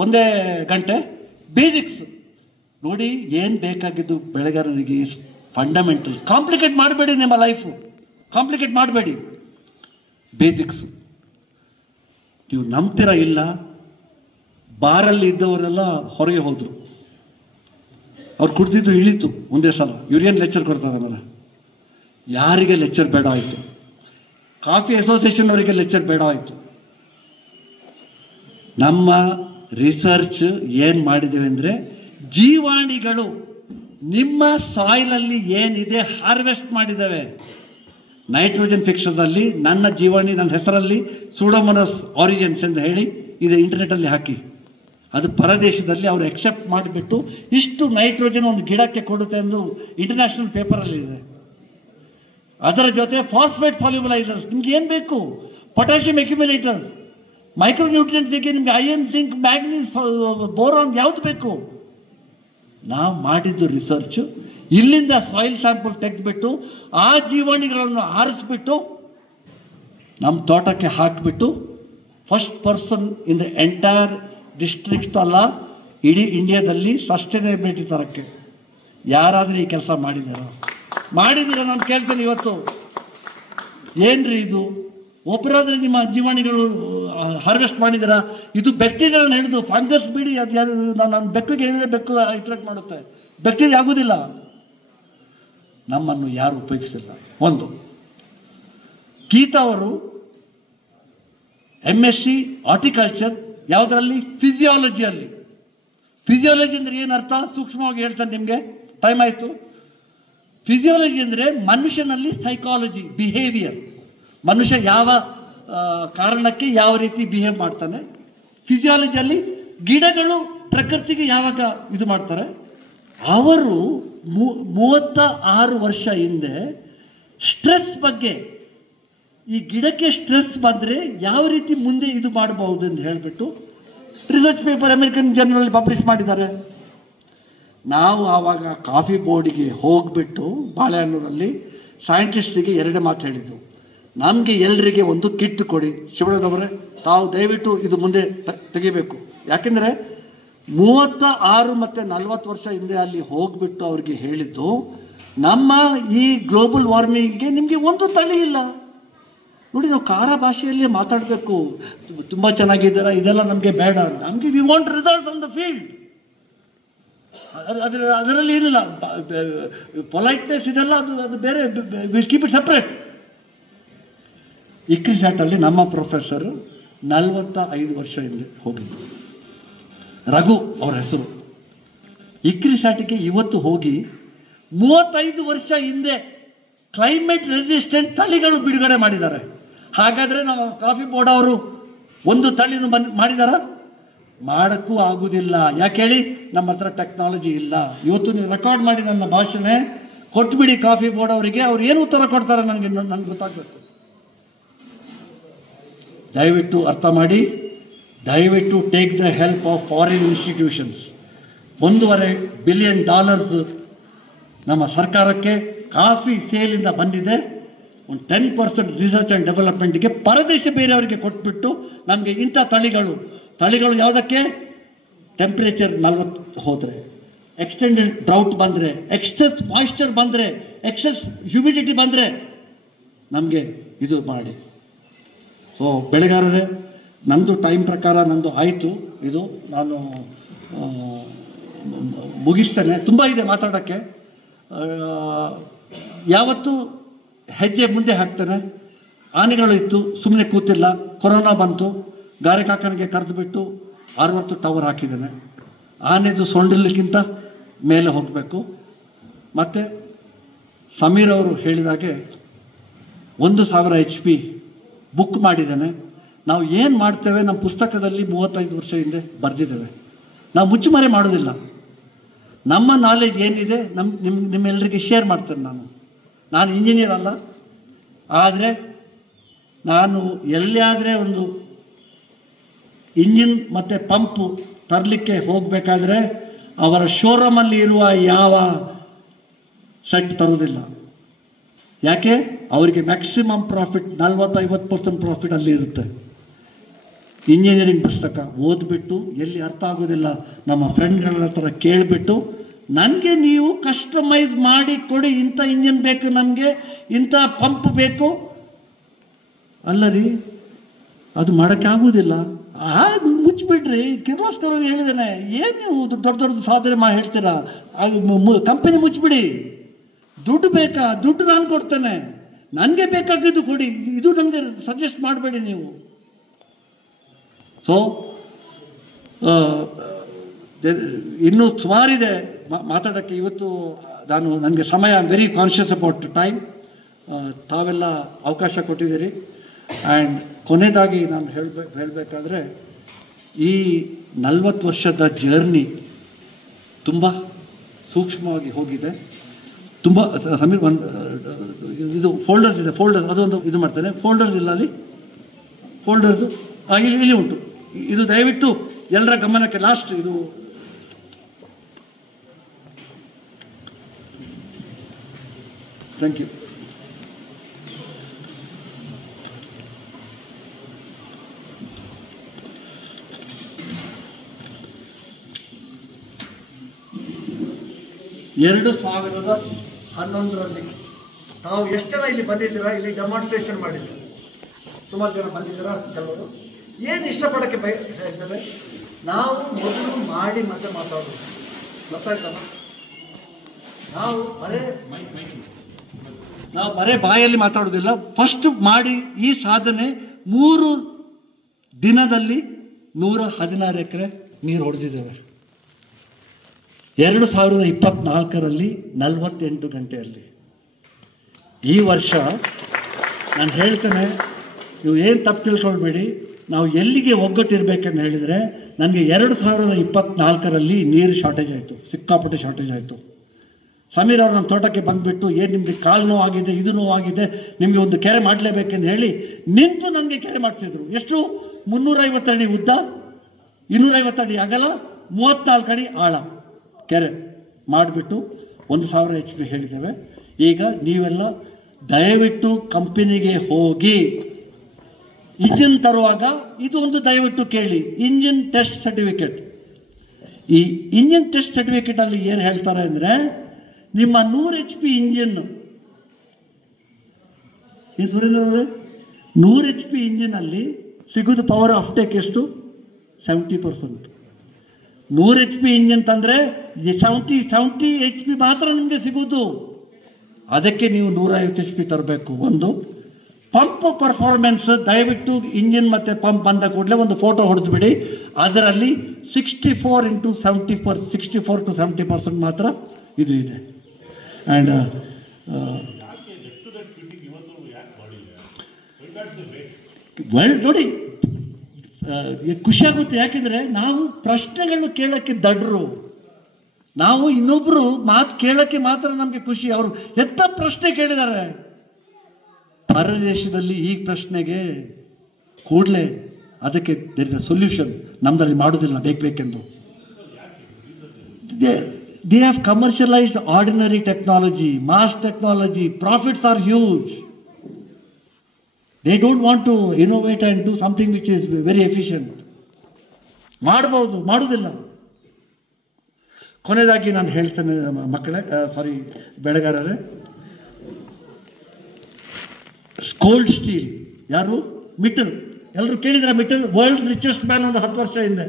ಒಂದೇ ಗಂಟೆ ಬೇಸಿಕ್ಸ್ ನೋಡಿ. ಏನು ಬೇಕಾಗಿದ್ದು ಬೆಳೆಗಾರರಿಗೆ ಫಂಡಮೆಂಟಲ್ಸ್. ಕಾಂಪ್ಲಿಕೇಟ್ ಮಾಡಬೇಡಿ, ನಿಮ್ಮ ಲೈಫು ಕಾಂಪ್ಲಿಕೇಟ್ ಮಾಡಬೇಡಿ. ಬೇಸಿಕ್ಸ್ ನೀವು ನಂಬ್ತೀರ ಇಲ್ಲ, ಬಾರಲ್ಲಿ ಇದ್ದವರೆಲ್ಲ ಹೊರಗೆ ಹೋದರು, ಅವ್ರು ಕುಡ್ದಿದ್ದು ಇಳೀತು ಒಂದೇ ಸಲ. ಇವ್ರೇನು ಲೆಕ್ಚರ್ ಕೊಡ್ತಾರೆ ಮೇಲೆ, ಯಾರಿಗೆ ಲೆಕ್ಚರ್ ಬೇಡ ಆಯಿತು. ಕಾಫಿ ಅಸೋಸಿಯೇಷನ್ ಅವರಿಗೆ ಲೆಕ್ಚರ್ ಬೇಡ ಆಯಿತು. ನಮ್ಮ ರಿಸರ್ಚ್ ಏನು ಮಾಡಿದ್ದೇವೆ ಅಂದರೆ, ಜೀವಾಣಿಗಳು ನಿಮ್ಮ ಸಾಯಿಲಲ್ಲಿ ಏನಿದೆ ಹಾರ್ವೆಸ್ಟ್ ಮಾಡಿದ್ದೇವೆ. ನೈಟ್ರೋಜನ್ ಫಿಕ್ಸರ್ದಲ್ಲಿ ನನ್ನ ಜೀವಾಣಿ ನನ್ನ ಹೆಸರಲ್ಲಿ ಸೂಡೋಮೋನಾಸ್ ಆರಿಜಿನ್ಸ್ ಅಂತ ಹೇಳಿ ಇದೆ, ಇಂಟರ್ನೆಟಲ್ಲಿ ಹಾಕಿ. ಅದು ಪರದೇಶದಲ್ಲಿ ಅವರು ಎಕ್ಸೆಪ್ಟ್ ಮಾಡಿಬಿಟ್ಟು ಇಷ್ಟು ನೈಟ್ರೋಜನ್ ಒಂದು ಗಿಡಕ್ಕೆ ಕೊಡುತ್ತೆ ಎಂದು ಇಂಟರ್ನ್ಯಾಷನಲ್ ಪೇಪರಲ್ಲಿ ಇದೆ. ಅದರ ಜೊತೆ ಫಾಸ್ಫೇಟ್ ಸಾಲ್ಯುಬಲೈಸರ್ಸ್, ನಿಮ್ಗೆ ಏನು ಬೇಕು, ಪೊಟ್ಯಾಷಿಯಂ ಅಕ್ಯುಮುಲೇಟರ್ಸ್, ಮೈಕ್ರೋನ್ಯೂಟ್ರಿಯೆಂಟ್ಸ್ ಬೇಕು ನಿಮಗೆ, ಐರನ್, ಜಿಂಕ್, ಮ್ಯಾಗ್ನೀಸ್, ಬೋರಾನ್ ಯಾವುದು ಬೇಕು. ನಾವು ಮಾಡಿದ್ದು ರಿಸರ್ಚು, ಇಲ್ಲಿಂದ ಸಾಯಿಲ್ ಸ್ಯಾಂಪಲ್ ತೆಗೆದುಬಿಟ್ಟು ಆ ಜೀವಾಣುಗಳನ್ನು ಆರಿಸ್ಬಿಟ್ಟು ನಮ್ಮ ತೋಟಕ್ಕೆ ಹಾಕಿಬಿಟ್ಟು first person in the entire district ಅಲ್ಲ, ಇಡೀ ಇಂಡಿಯಾದಲ್ಲಿ ಸಸ್ಟೈನೇಬಿಲಿಟಿ ತರಕ್ಕೆ ಯಾರಾದರೂ ಈ ಕೆಲಸ ಮಾಡಿದ್ದೀರ ನಾನು ಕೇಳ್ತೇನೆ ಇವತ್ತು. ಏನ್ರಿ ಇದು? ಒಬ್ಬರಾದ್ರೆ ನಿಮ್ಮ ಜೀವಾಣುಗಳು ಹಾರ್ವೆಸ್ಟ್ ಮಾಡಿದ್ದೀರಾ? ಇದು ಬ್ಯಾಕ್ಟೀರಿಯಾ ಹೇಳಿದ್ದು, ಫಂಗಸ್ ಬಿಡಿ, ಅದು ಯಾರು ನಾನು ಬೆಕ್ಕಿಗೆ ಹೇಳಿದ್ರೆ ಬೆಕ್ಕು ಇಟ್ರಾಕ್ಟ್ ಮಾಡುತ್ತೆ, ಬ್ಯಾಕ್ಟೀರಿಯಾ ಆಗೋದಿಲ್ಲ. ನಮ್ಮನ್ನು ಯಾರು ಉಪಯೋಗಿಸಿಲ್ಲ. ಒಂದು, ಗೀತಾ ಅವರು MSc ಹಾರ್ಟಿಕಲ್ಚರ್ ಯಾವುದರಲ್ಲಿ? ಫಿಸಿಯಾಲಜಿಯಲ್ಲಿ. ಫಿಸಿಯಾಲಜಿ ಅಂದರೆ ಏನು ಅರ್ಥ? ಸೂಕ್ಷ್ಮವಾಗಿ ಹೇಳ್ತಾನೆ ನಿಮಗೆ, ಟೈಮ್ ಆಯಿತು. ಫಿಸಿಯಾಲಜಿ ಅಂದರೆ ಮನುಷ್ಯನಲ್ಲಿ ಸೈಕಾಲಜಿ, ಬಿಹೇವಿಯರ್, ಮನುಷ್ಯ ಯಾವ ಕಾರಣಕ್ಕೆ ಯಾವ ರೀತಿ ಬಿಹೇವ್ ಮಾಡ್ತಾನೆ. ಫಿಸಿಯಾಲಜಿಯಲ್ಲಿ ಗಿಡಗಳು ಪ್ರಕೃತಿಗೆ ಯಾವಾಗ ಇದು ಮಾಡ್ತಾರೆ. ಅವರು 36 ವರ್ಷ ಹಿಂದೆ ಸ್ಟ್ರೆಸ್ ಬಗ್ಗೆ, ಈ ಗಿಡಕ್ಕೆ ಸ್ಟ್ರೆಸ್ ಬಂದರೆ ಯಾವ ರೀತಿ ಮುಂದೆ ಇದು ಮಾಡಬಹುದು ಅಂತ ಹೇಳಿಬಿಟ್ಟು research paper American journal publish ಮಾಡಿದ್ದಾರೆ. ನಾವು ಆವಾಗ ಕಾಫಿ ಬೋರ್ಡಿಗೆ ಹೋಗ್ಬಿಟ್ಟು ಬಾಳೆಹಣ್ಣೂರಲ್ಲಿ ಸೈಂಟಿಸ್ಟಿಗೆ 2 ಮಾತು ಹೇಳಿದ್ದು, ನಮಗೆ ಎಲ್ಲರಿಗೆ ಒಂದು ಕಿಟ್ ಕೊಡಿ, ಶಿವಣ್ಣದವರೇ ತಾವು ದಯವಿಟ್ಟು ಇದು ಮುಂದೆ ತೆಗಿಬೇಕು. ಯಾಕೆಂದರೆ 36 ಮತ್ತು 40 ವರ್ಷ ಹಿಂದೆ ಅಲ್ಲಿ ಹೋಗ್ಬಿಟ್ಟು ಅವ್ರಿಗೆ ಹೇಳಿದ್ದು, ನಮ್ಮ ಈ ಗ್ಲೋಬಲ್ ವಾರ್ಮಿಂಗ್ಗೆ ನಿಮಗೆ ಒಂದು ತಳಿ ಇಲ್ಲ ನೋಡಿ, ನಾವು ಖಾರ ಭಾಷೆಯಲ್ಲಿ ಮಾತಾಡಬೇಕು, ತುಂಬ ಚೆನ್ನಾಗಿದ್ದಾರೆ, ಇದೆಲ್ಲ ನಮಗೆ ಬೇಡ, ನಮಗೆ we want results on the field. ಅದರಲ್ಲಿ ಏನಿಲ್ಲ, ಪೊಲೈಟ್ನೆಸ್ ಇದೆಲ್ಲ ಅದು ಬೇರೆ, ವಿಲ್ ಕೀಪ್ ಇಟ್ ಸಪ್ರೇಟ್. ಇಕ್ರಿಸಾಟಲ್ಲಿ ನಮ್ಮ ಪ್ರೊಫೆಸರು 45 ವರ್ಷ ಹಿಂದೆ ಹೋಗಿದ್ದು, ರಘು ಅವ್ರ ಹೆಸರು. ಇಕ್ರಿಸಾಟಿಗೆ ಇವತ್ತು ಹೋಗಿ 35 ವರ್ಷ ಹಿಂದೆ ಕ್ಲೈಮೇಟ್ ರೆಸಿಸ್ಟೆಂಟ್ ತಳಿಗಳು ಬಿಡುಗಡೆ ಮಾಡಿದ್ದಾರೆ. ಹಾಗಾದರೆ ನಾವು ಕಾಫಿ ಬೋರ್ಡ್ ಅವರು ಒಂದು ತಳಿನೂ ಮಾಡಿದಾರ? ಮಾಡೋಕ್ಕೂ ಆಗುವುದಿಲ್ಲ. ಯಾಕೆ ಹೇಳಿ? ನಮ್ಮ ಹತ್ರ ಟೆಕ್ನಾಲಜಿ ಇಲ್ಲ. ಇವತ್ತು ನೀವು ರೆಕಾರ್ಡ್ ಮಾಡಿ ನನ್ನ ಭಾಷಣ ಕೊಟ್ಬಿಡಿ ಕಾಫಿ ಬೋರ್ಡ್ ಅವರಿಗೆ, ಅವ್ರು ಏನು ಉತ್ತರ ಕೊಡ್ತಾರೆ ನನಗೆ ಗೊತ್ತಾಗಬೇಕು. ದಯವಿಟ್ಟು ಅರ್ಥ ಮಾಡಿ, ದಯವಿಟ್ಟು take the help of foreign institutions. $1.5 billion ನಮ್ಮ ಸರ್ಕಾರಕ್ಕೆ ಕಾಫಿ ಸೇಲಿಂದ ಬಂದಿದೆ. ಒಂದು 10% ರಿಸರ್ಚ್ ಆ್ಯಂಡ್ ಡೆವಲಪ್ಮೆಂಟ್ಗೆ ಪರದೇಶ ಬೇರೆಯವರಿಗೆ ಕೊಟ್ಬಿಟ್ಟು ನಮಗೆ ಇಂಥ ತಳಿಗಳು ಯಾವುದಕ್ಕೆ? ಟೆಂಪ್ರೇಚರ್ 40 ಹೋದರೆ, ಎಕ್ಸ್ಟೆಂಡೆಡ್ ಡ್ರೌಟ್ ಬಂದರೆ, ಎಕ್ಸೆಸ್ ಮಾಯಿಶ್ಚರ್ ಬಂದರೆ, ಎಕ್ಸೆಸ್ ಹ್ಯೂಮಿಡಿಟಿ ಬಂದರೆ ನಮಗೆ ಇದು ಮಾಡಿ. ಸೊ ಬೆಳೆಗಾರರೇ, ನಂದು ಟೈಮ್ ಪ್ರಕಾರ ನಂದು ಆಯಿತು. ಇದು ನಾನು ಮುಗಿಸ್ತೇನೆ. ತುಂಬ ಇದೆ ಮಾತಾಡೋಕ್ಕೆ. ಯಾವತ್ತೂ ಹೆಜ್ಜೆ ಮುಂದೆ ಹಾಕ್ತೇನೆ. ಆನೆಗಳು ಇತ್ತು, ಸುಮ್ಮನೆ ಕೂತಿಲ್ಲ. ಕೊರೋನಾ ಬಂತು, ಗಾರೆ ಕಾಕನಿಗೆ ಕರೆದುಬಿಟ್ಟು 60 ಟವರ್ ಹಾಕಿದ್ದೇನೆ. ಆನೆದು ಸೊಂಡಿಲಿಕ್ಕಿಂತ ಮೇಲೆ ಹೋಗಬೇಕು. ಮತ್ತು ಸಮೀರ್ ಅವರು ಹೇಳಿದಾಗೆ 1000 HP ಬುಕ್ ಮಾಡಿದ್ದೇನೆ. ನಾವು ಏನು ಮಾಡ್ತೇವೆ, ನಮ್ಮ ಪುಸ್ತಕದಲ್ಲಿ 35 ವರ್ಷ ಹಿಂದೆ ಬರೆದಿದ್ದೇವೆ. ನಾವು ಮುಚ್ಚುಮರೆ ಮಾಡೋದಿಲ್ಲ. ನಮ್ಮ ನಾಲೆಜ್ ಏನಿದೆ ನಿಮ್ಮೆಲ್ಲರಿಗೆ ಶೇರ್ ಮಾಡ್ತೇನೆ. ನಾನು ಇಂಜಿನಿಯರ್ ಅಲ್ಲ, ಆದರೆ ನಾನು ಎಲ್ಲಿಯಾದರೆ ಒಂದು ಇಂಜಿನ್ ಮತ್ತು ಪಂಪು ತರಲಿಕ್ಕೆ ಹೋಗಬೇಕಾದ್ರೆ ಅವರ ಶೋರೂಮಲ್ಲಿ ಇರುವ ಯಾವ ಸೆಟ್ ತರೋದಿಲ್ಲ. ಯಾಕೆ? ಅವರಿಗೆ ಮ್ಯಾಕ್ಸಿಮಮ್ ಪ್ರಾಫಿಟ್ 40-50% ಪ್ರಾಫಿಟ್ ಅಲ್ಲಿ ಇರುತ್ತೆ. ಇಂಜಿನಿಯರಿಂಗ್ ಪುಸ್ತಕ ಓದ್ಬಿಟ್ಟು ಎಲ್ಲಿ ಅರ್ಥ ಆಗೋದಿಲ್ಲ ನಮ್ಮ ಫ್ರೆಂಡ್ಗಳ ಹತ್ರ ಕೇಳಿಬಿಟ್ಟು, ನನಗೆ ನೀವು ಕಸ್ಟಮೈಸ್ ಮಾಡಿ ಕೊಡಿ, ಇಂಥ ಇಂಜಿನ್ ಬೇಕು, ನಮಗೆ ಇಂಥ ಪಂಪ್ ಬೇಕು. ಅಲ್ಲ ರೀ, ಅದು ಮಾಡೋಕ್ಕೆ ಆಗೋದಿಲ್ಲ. ಮುಚ್ಚಿಬಿಡ್ರಿ. ಕಿರ್ಲೋಸ್ಕರ ಹೇಳಿದ್ದೇನೆ, ಏನು ನೀವು ದೊಡ್ಡ ಸಾಧನೆ ಹೇಳ್ತೀರಾ? ಕಂಪನಿ ಮುಚ್ಚಿಬಿಡಿ. ದುಡ್ಡು ಬೇಕಾ? ದುಡ್ಡು ನಾನು ಕೊಡ್ತೇನೆ. ನನಗೆ ಬೇಕಾಗಿದ್ದು ಕೊಡಿ. ಇದು ನನಗೆ ಸಜೆಸ್ಟ್ ಮಾಡಬೇಡಿ ನೀವು. ಸೊ ಇನ್ನೂ ಸುಮಾರಿದೆ ಮಾತಾಡೋಕ್ಕೆ. ಇವತ್ತು ನನಗೆ ಸಮಯ, I am very conscious about time. ತಾವೆಲ್ಲ ಅವಕಾಶ ಕೊಟ್ಟಿದ್ದೀರಿ. ಆ್ಯಂಡ್ ಕೊನೆಯದಾಗಿ ನಾನು ಹೇಳಬೇಕಾದ್ರೆ, ಈ 40 ವರ್ಷದ ಜರ್ನಿ ತುಂಬ ಸೂಕ್ಷ್ಮವಾಗಿ ಹೋಗಿದೆ. ತುಂಬ ಸಮೀರ್ ಇದು ಫೋಲ್ಡರ್ಸ್ ಇದೆ, ಅದೊಂದು ಇದು ಮಾಡ್ತೇನೆ. ಫೋಲ್ಡರ್ಸ್ ಇಲ್ಲ ಅಲ್ಲಿ, ಫೋಲ್ಡರ್ಸು ಇಲ್ಲಿ ಉಂಟು. ಇದು ದಯವಿಟ್ಟು ಎಲ್ಲರ ಗಮನಕ್ಕೆ. ಲಾಸ್ಟ್ ಇದು ಥ್ಯಾಂಕ್ ಯು. ಎರಡು 2011ರಲ್ಲಿ ನಾವು ಎಷ್ಟು ಜನ ಇಲ್ಲಿ ಬಂದಿದ್ದೀರಾ? ಇಲ್ಲಿ ಡೆಮಾನ್ಸ್ಟ್ರೇಷನ್ ಮಾಡಿದ್ದೀರಾ, ಸುಮಾರು ಜನ ಬಂದಿದ್ದೀರಾ. ಕೆಲವರು ಏನು ಇಷ್ಟಪಡೋಕ್ಕೆ ಬಯಸ್ತಾರೆ, ನಾವು ಮೊದಲು ಮಾಡಿ ಮತ್ತೆ ಮಾತಾಡೋದು. ಗೊತ್ತಾಯ್ತಲ್ಲ? ನಾವು ಬರೇ ಬಾಯಲ್ಲಿ ಮಾತಾಡೋದಿಲ್ಲ. ಫಸ್ಟ್ ಮಾಡಿ. ಈ ಸಾಧನೆ 3 ದಿನದಲ್ಲಿ 116 ಎಕರೆ ನೀರು ಹೊಡೆದಿದ್ದೇವೆ. 2024ರಲ್ಲಿ 48 ಗಂಟೆಯಲ್ಲಿ. ಈ ವರ್ಷ ನಾನು ಹೇಳ್ತೇನೆ, ನೀವು ಏನು ತಪ್ಪು ತಿಳ್ಕೊಳ್ಬೇಡಿ, ನಾವು ಎಲ್ಲಿಗೆ ಒಗ್ಗಟ್ಟಿರ್ಬೇಕಂತ ಹೇಳಿದರೆ, ನನಗೆ 2024ರಲ್ಲಿ ನೀರು ಶಾರ್ಟೇಜ್ ಆಯಿತು, ಸಿಕ್ಕಾಪಟ್ಟೆ ಶಾರ್ಟೇಜ್ ಆಯಿತು. ಸಮೀರ್ ಅವರು ನಮ್ಮ ತೋಟಕ್ಕೆ ಬಂದುಬಿಟ್ಟು, ಏನು ನಿಮಗೆ ಕಾಲು ನೋವಾಗಿದೆ, ಇದು ನೋವಾಗಿದೆ, ನಿಮಗೆ ಒಂದು ಕೆರೆ ಮಾಡಲೇಬೇಕೆಂದು ಹೇಳಿ ನಿಂತು ನನಗೆ ಕೆರೆ ಮಾಡಿಸಿದ್ರು. ಎಷ್ಟು? 350 ಅಡಿ ಉದ್ದ, 250 ಅಡಿ ಅಗಲ, 34 ಅಡಿ ಆಳ ಕೆರೆ ಮಾಡಿಬಿಟ್ಟು 1000 HP ಹೇಳಿದ್ದೇವೆ. ಈಗ ನೀವೆಲ್ಲ ದಯವಿಟ್ಟು ಕಂಪನಿಗೆ ಹೋಗಿ ಇಂಜಿನ್ ತರುವಾಗ ಇದು ಒಂದು ದಯವಿಟ್ಟು ಕೇಳಿ, ಇಂಜಿನ್ ಟೆಸ್ಟ್ ಸರ್ಟಿಫಿಕೇಟ್. ಈ ಇಂಜಿನ್ ಟೆಸ್ಟ್ ಸರ್ಟಿಫಿಕೇಟಲ್ಲಿ ಏನು ಹೇಳ್ತಾರೆ ಅಂದರೆ, ನಿಮ್ಮ 100 HP ಇಂಜಿನ್, ಈ ಸುರೇಂದ್ರ ಅವರೇ, 100 HP ಇಂಜಿನಲ್ಲಿ ಸಿಗೋದು ಪವರ್ ಆಫ್ ಟೇಕ್ ಎಷ್ಟು? 70%. 100 HP ಇಂಜಿನ್ ತಂದರೆ 70 HP ಮಾತ್ರ ನಿಮಗೆ ಸಿಗೋದು. ಅದಕ್ಕೆ ನೀವು 150 HP ತರಬೇಕು. ಒಂದು ಪಂಪ್ ಪರ್ಫಾರ್ಮೆನ್ಸ್, ದಯವಿಟ್ಟು ಇಂಜಿನ್ ಮತ್ತು ಪಂಪ್ ಬಂದ ಕೂಡಲೇ ಒಂದು ಫೋಟೋ ಹೊಡೆದುಬಿಡಿ. ಅದರಲ್ಲಿ 64 to 70% ಮಾತ್ರ ಇದು ಇದೆ. ಆ್ಯಂಡ್ ನೋಡಿ, ಖುಷಿಯಾಗುತ್ತೆ. ಯಾಕೆಂದರೆ ನಾವು ಪ್ರಶ್ನೆಗಳು ಕೇಳೋಕ್ಕೆ ದಡ್ರು, ನಾವು ಇನ್ನೊಬ್ಬರು ಮಾತು ಕೇಳೋಕ್ಕೆ ಮಾತ್ರ ನಮಗೆ ಖುಷಿ. ಅವರು ಎಂಥ ಪ್ರಶ್ನೆ ಕೇಳಿದ್ದಾರೆ ಪರದೇಶದಲ್ಲಿ, ಈ ಪ್ರಶ್ನೆಗೆ ಕೂಡಲೇ ಅದಕ್ಕೆ ಸೊಲ್ಯೂಷನ್ ನಮ್ಮದಲ್ಲಿ ಮಾಡೋದಿಲ್ಲ ಬೇಕೆಂದು. They have commercialised ordinary technology, mass technology, profits are huge. They don't want to innovate and do something which is very efficient. ಮಾಡ್ಬೋದು, ಮಾಡೋದಿಲ್ಲ. ಕೊನೆಯದಾಗಿ ನಾನು ಹೇಳ್ತೇನೆ ಮಕ್ಕಳೇ, ಬೆಳೆಗಾರರೇ, ಕೋಲ್ಡ್ ಸ್ಟೀಲ್ ಯಾರು? ಮಿಟಲ್. ಎಲ್ಲರೂ ಕೇಳಿದ್ರೆ ಮಿಟಲ್ ವರ್ಲ್ಡ್ ರಿಚೆಸ್ಟ್ ಮ್ಯಾನ್ ಒಂದು 10 ವರ್ಷ ಹಿಂದೆ.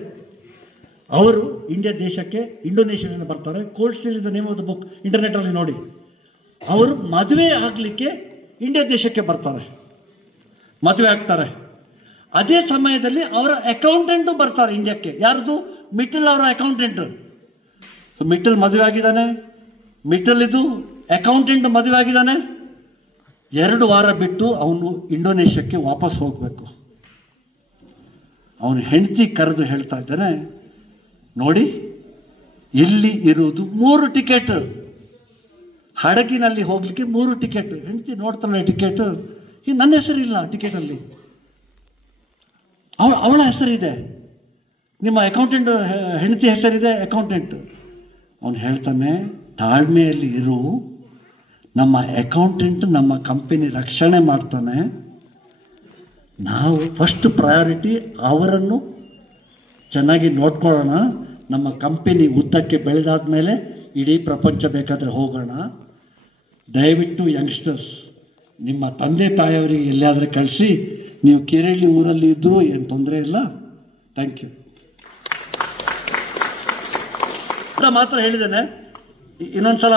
ಅವರು ಇಂಡಿಯಾ ದೇಶಕ್ಕೆ ಇಂಡೋನೇಷ್ಯಾದಿಂದ ಬರ್ತಾರೆ. Cold steel is the name of the book, ಇಂಟರ್ನೆಟಲ್ಲಿ ನೋಡಿ. ಅವರು ಮದುವೆ ಆಗಲಿಕ್ಕೆ ಇಂಡಿಯಾ ದೇಶಕ್ಕೆ ಬರ್ತಾರೆ, ಮದುವೆ ಆಗ್ತಾರೆ. ಅದೇ ಸಮಯದಲ್ಲಿ ಅವರ ಅಕೌಂಟೆಂಟು ಬರ್ತಾರೆ ಇಂಡಿಯಾಕ್ಕೆ. ಯಾರ್ದು? ಮಿಟಲ್ ಅವರ ಅಕೌಂಟೆಂಟ್. ಮಿಟಲ್ ಮದುವೆ ಆಗಿದ್ದಾನೆ, ಮಿಟಲ್ ಇದು ಅಕೌಂಟೆಂಟ್ ಮದುವೆ ಆಗಿದ್ದಾನೆ. 2 ವಾರ ಬಿಟ್ಟು ಅವನು ಇಂಡೋನೇಷ್ಯಾಕ್ಕೆ ವಾಪಸ್ ಹೋಗಬೇಕು. ಅವನು ಹೆಂಡತಿ ಕರೆದು ಹೇಳ್ತಾ ಇದ್ದಾನೆ, ನೋಡಿ ಇಲ್ಲಿ ಇರುವುದು 3 ಟಿಕೆಟ್, ಹಡಗಿನಲ್ಲಿ ಹೋಗ್ಲಿಕ್ಕೆ 3 ಟಿಕೆಟ್. ಹೆಂಡತಿ ನೋಡ್ತಾಳೆ ಟಿಕೆಟ್, ಈ ನನ್ನ ಹೆಸರಿಲ್ಲ ಟಿಕೆಟಲ್ಲಿ, ಅವಳ ಹೆಸರಿದೆ, ನಿಮ್ಮ ಅಕೌಂಟೆಂಟ್ ಹೆಂಡತಿ ಹೆಸರಿದೆ ಅಕೌಂಟೆಂಟ್. ಅವನು ಹೇಳ್ತಾನೆ, ತಾಳ್ಮೆಯಲ್ಲಿ ಇರು, ನಮ್ಮ ಅಕೌಂಟೆಂಟ್ ನಮ್ಮ ಕಂಪನಿ ರಕ್ಷಣೆ ಮಾಡ್ತಾನೆ, ನಾವು ಫಸ್ಟ್ ಪ್ರಯಾರಿಟಿ ಅವರನ್ನು ಚೆನ್ನಾಗಿ ನೋಡ್ಕೊಳ್ಳೋಣ. ನಮ್ಮ ಕಂಪನಿ ಉದ್ದಕ್ಕೆ ಬೆಳೆದಾದ ಮೇಲೆ ಇಡೀ ಪ್ರಪಂಚ ಬೇಕಾದರೆ ಹೋಗೋಣ. ದಯವಿಟ್ಟು ಯಂಗ್ಸ್ಟರ್ಸ್, ನಿಮ್ಮ ತಂದೆ ತಾಯಿಯವರಿಗೆ ಎಲ್ಲಿಯಾದರೆ ಕಳಿಸಿ, ನೀವು ಕೇರಳಿ ಊರಲ್ಲಿ ಇದ್ದರೂ ಏನು ತೊಂದರೆ ಇಲ್ಲ. Thank you. ಮಾತ್ರ ಹೇಳಿದ್ದೇನೆ, ಇನ್ನೊಂದು ಸಲ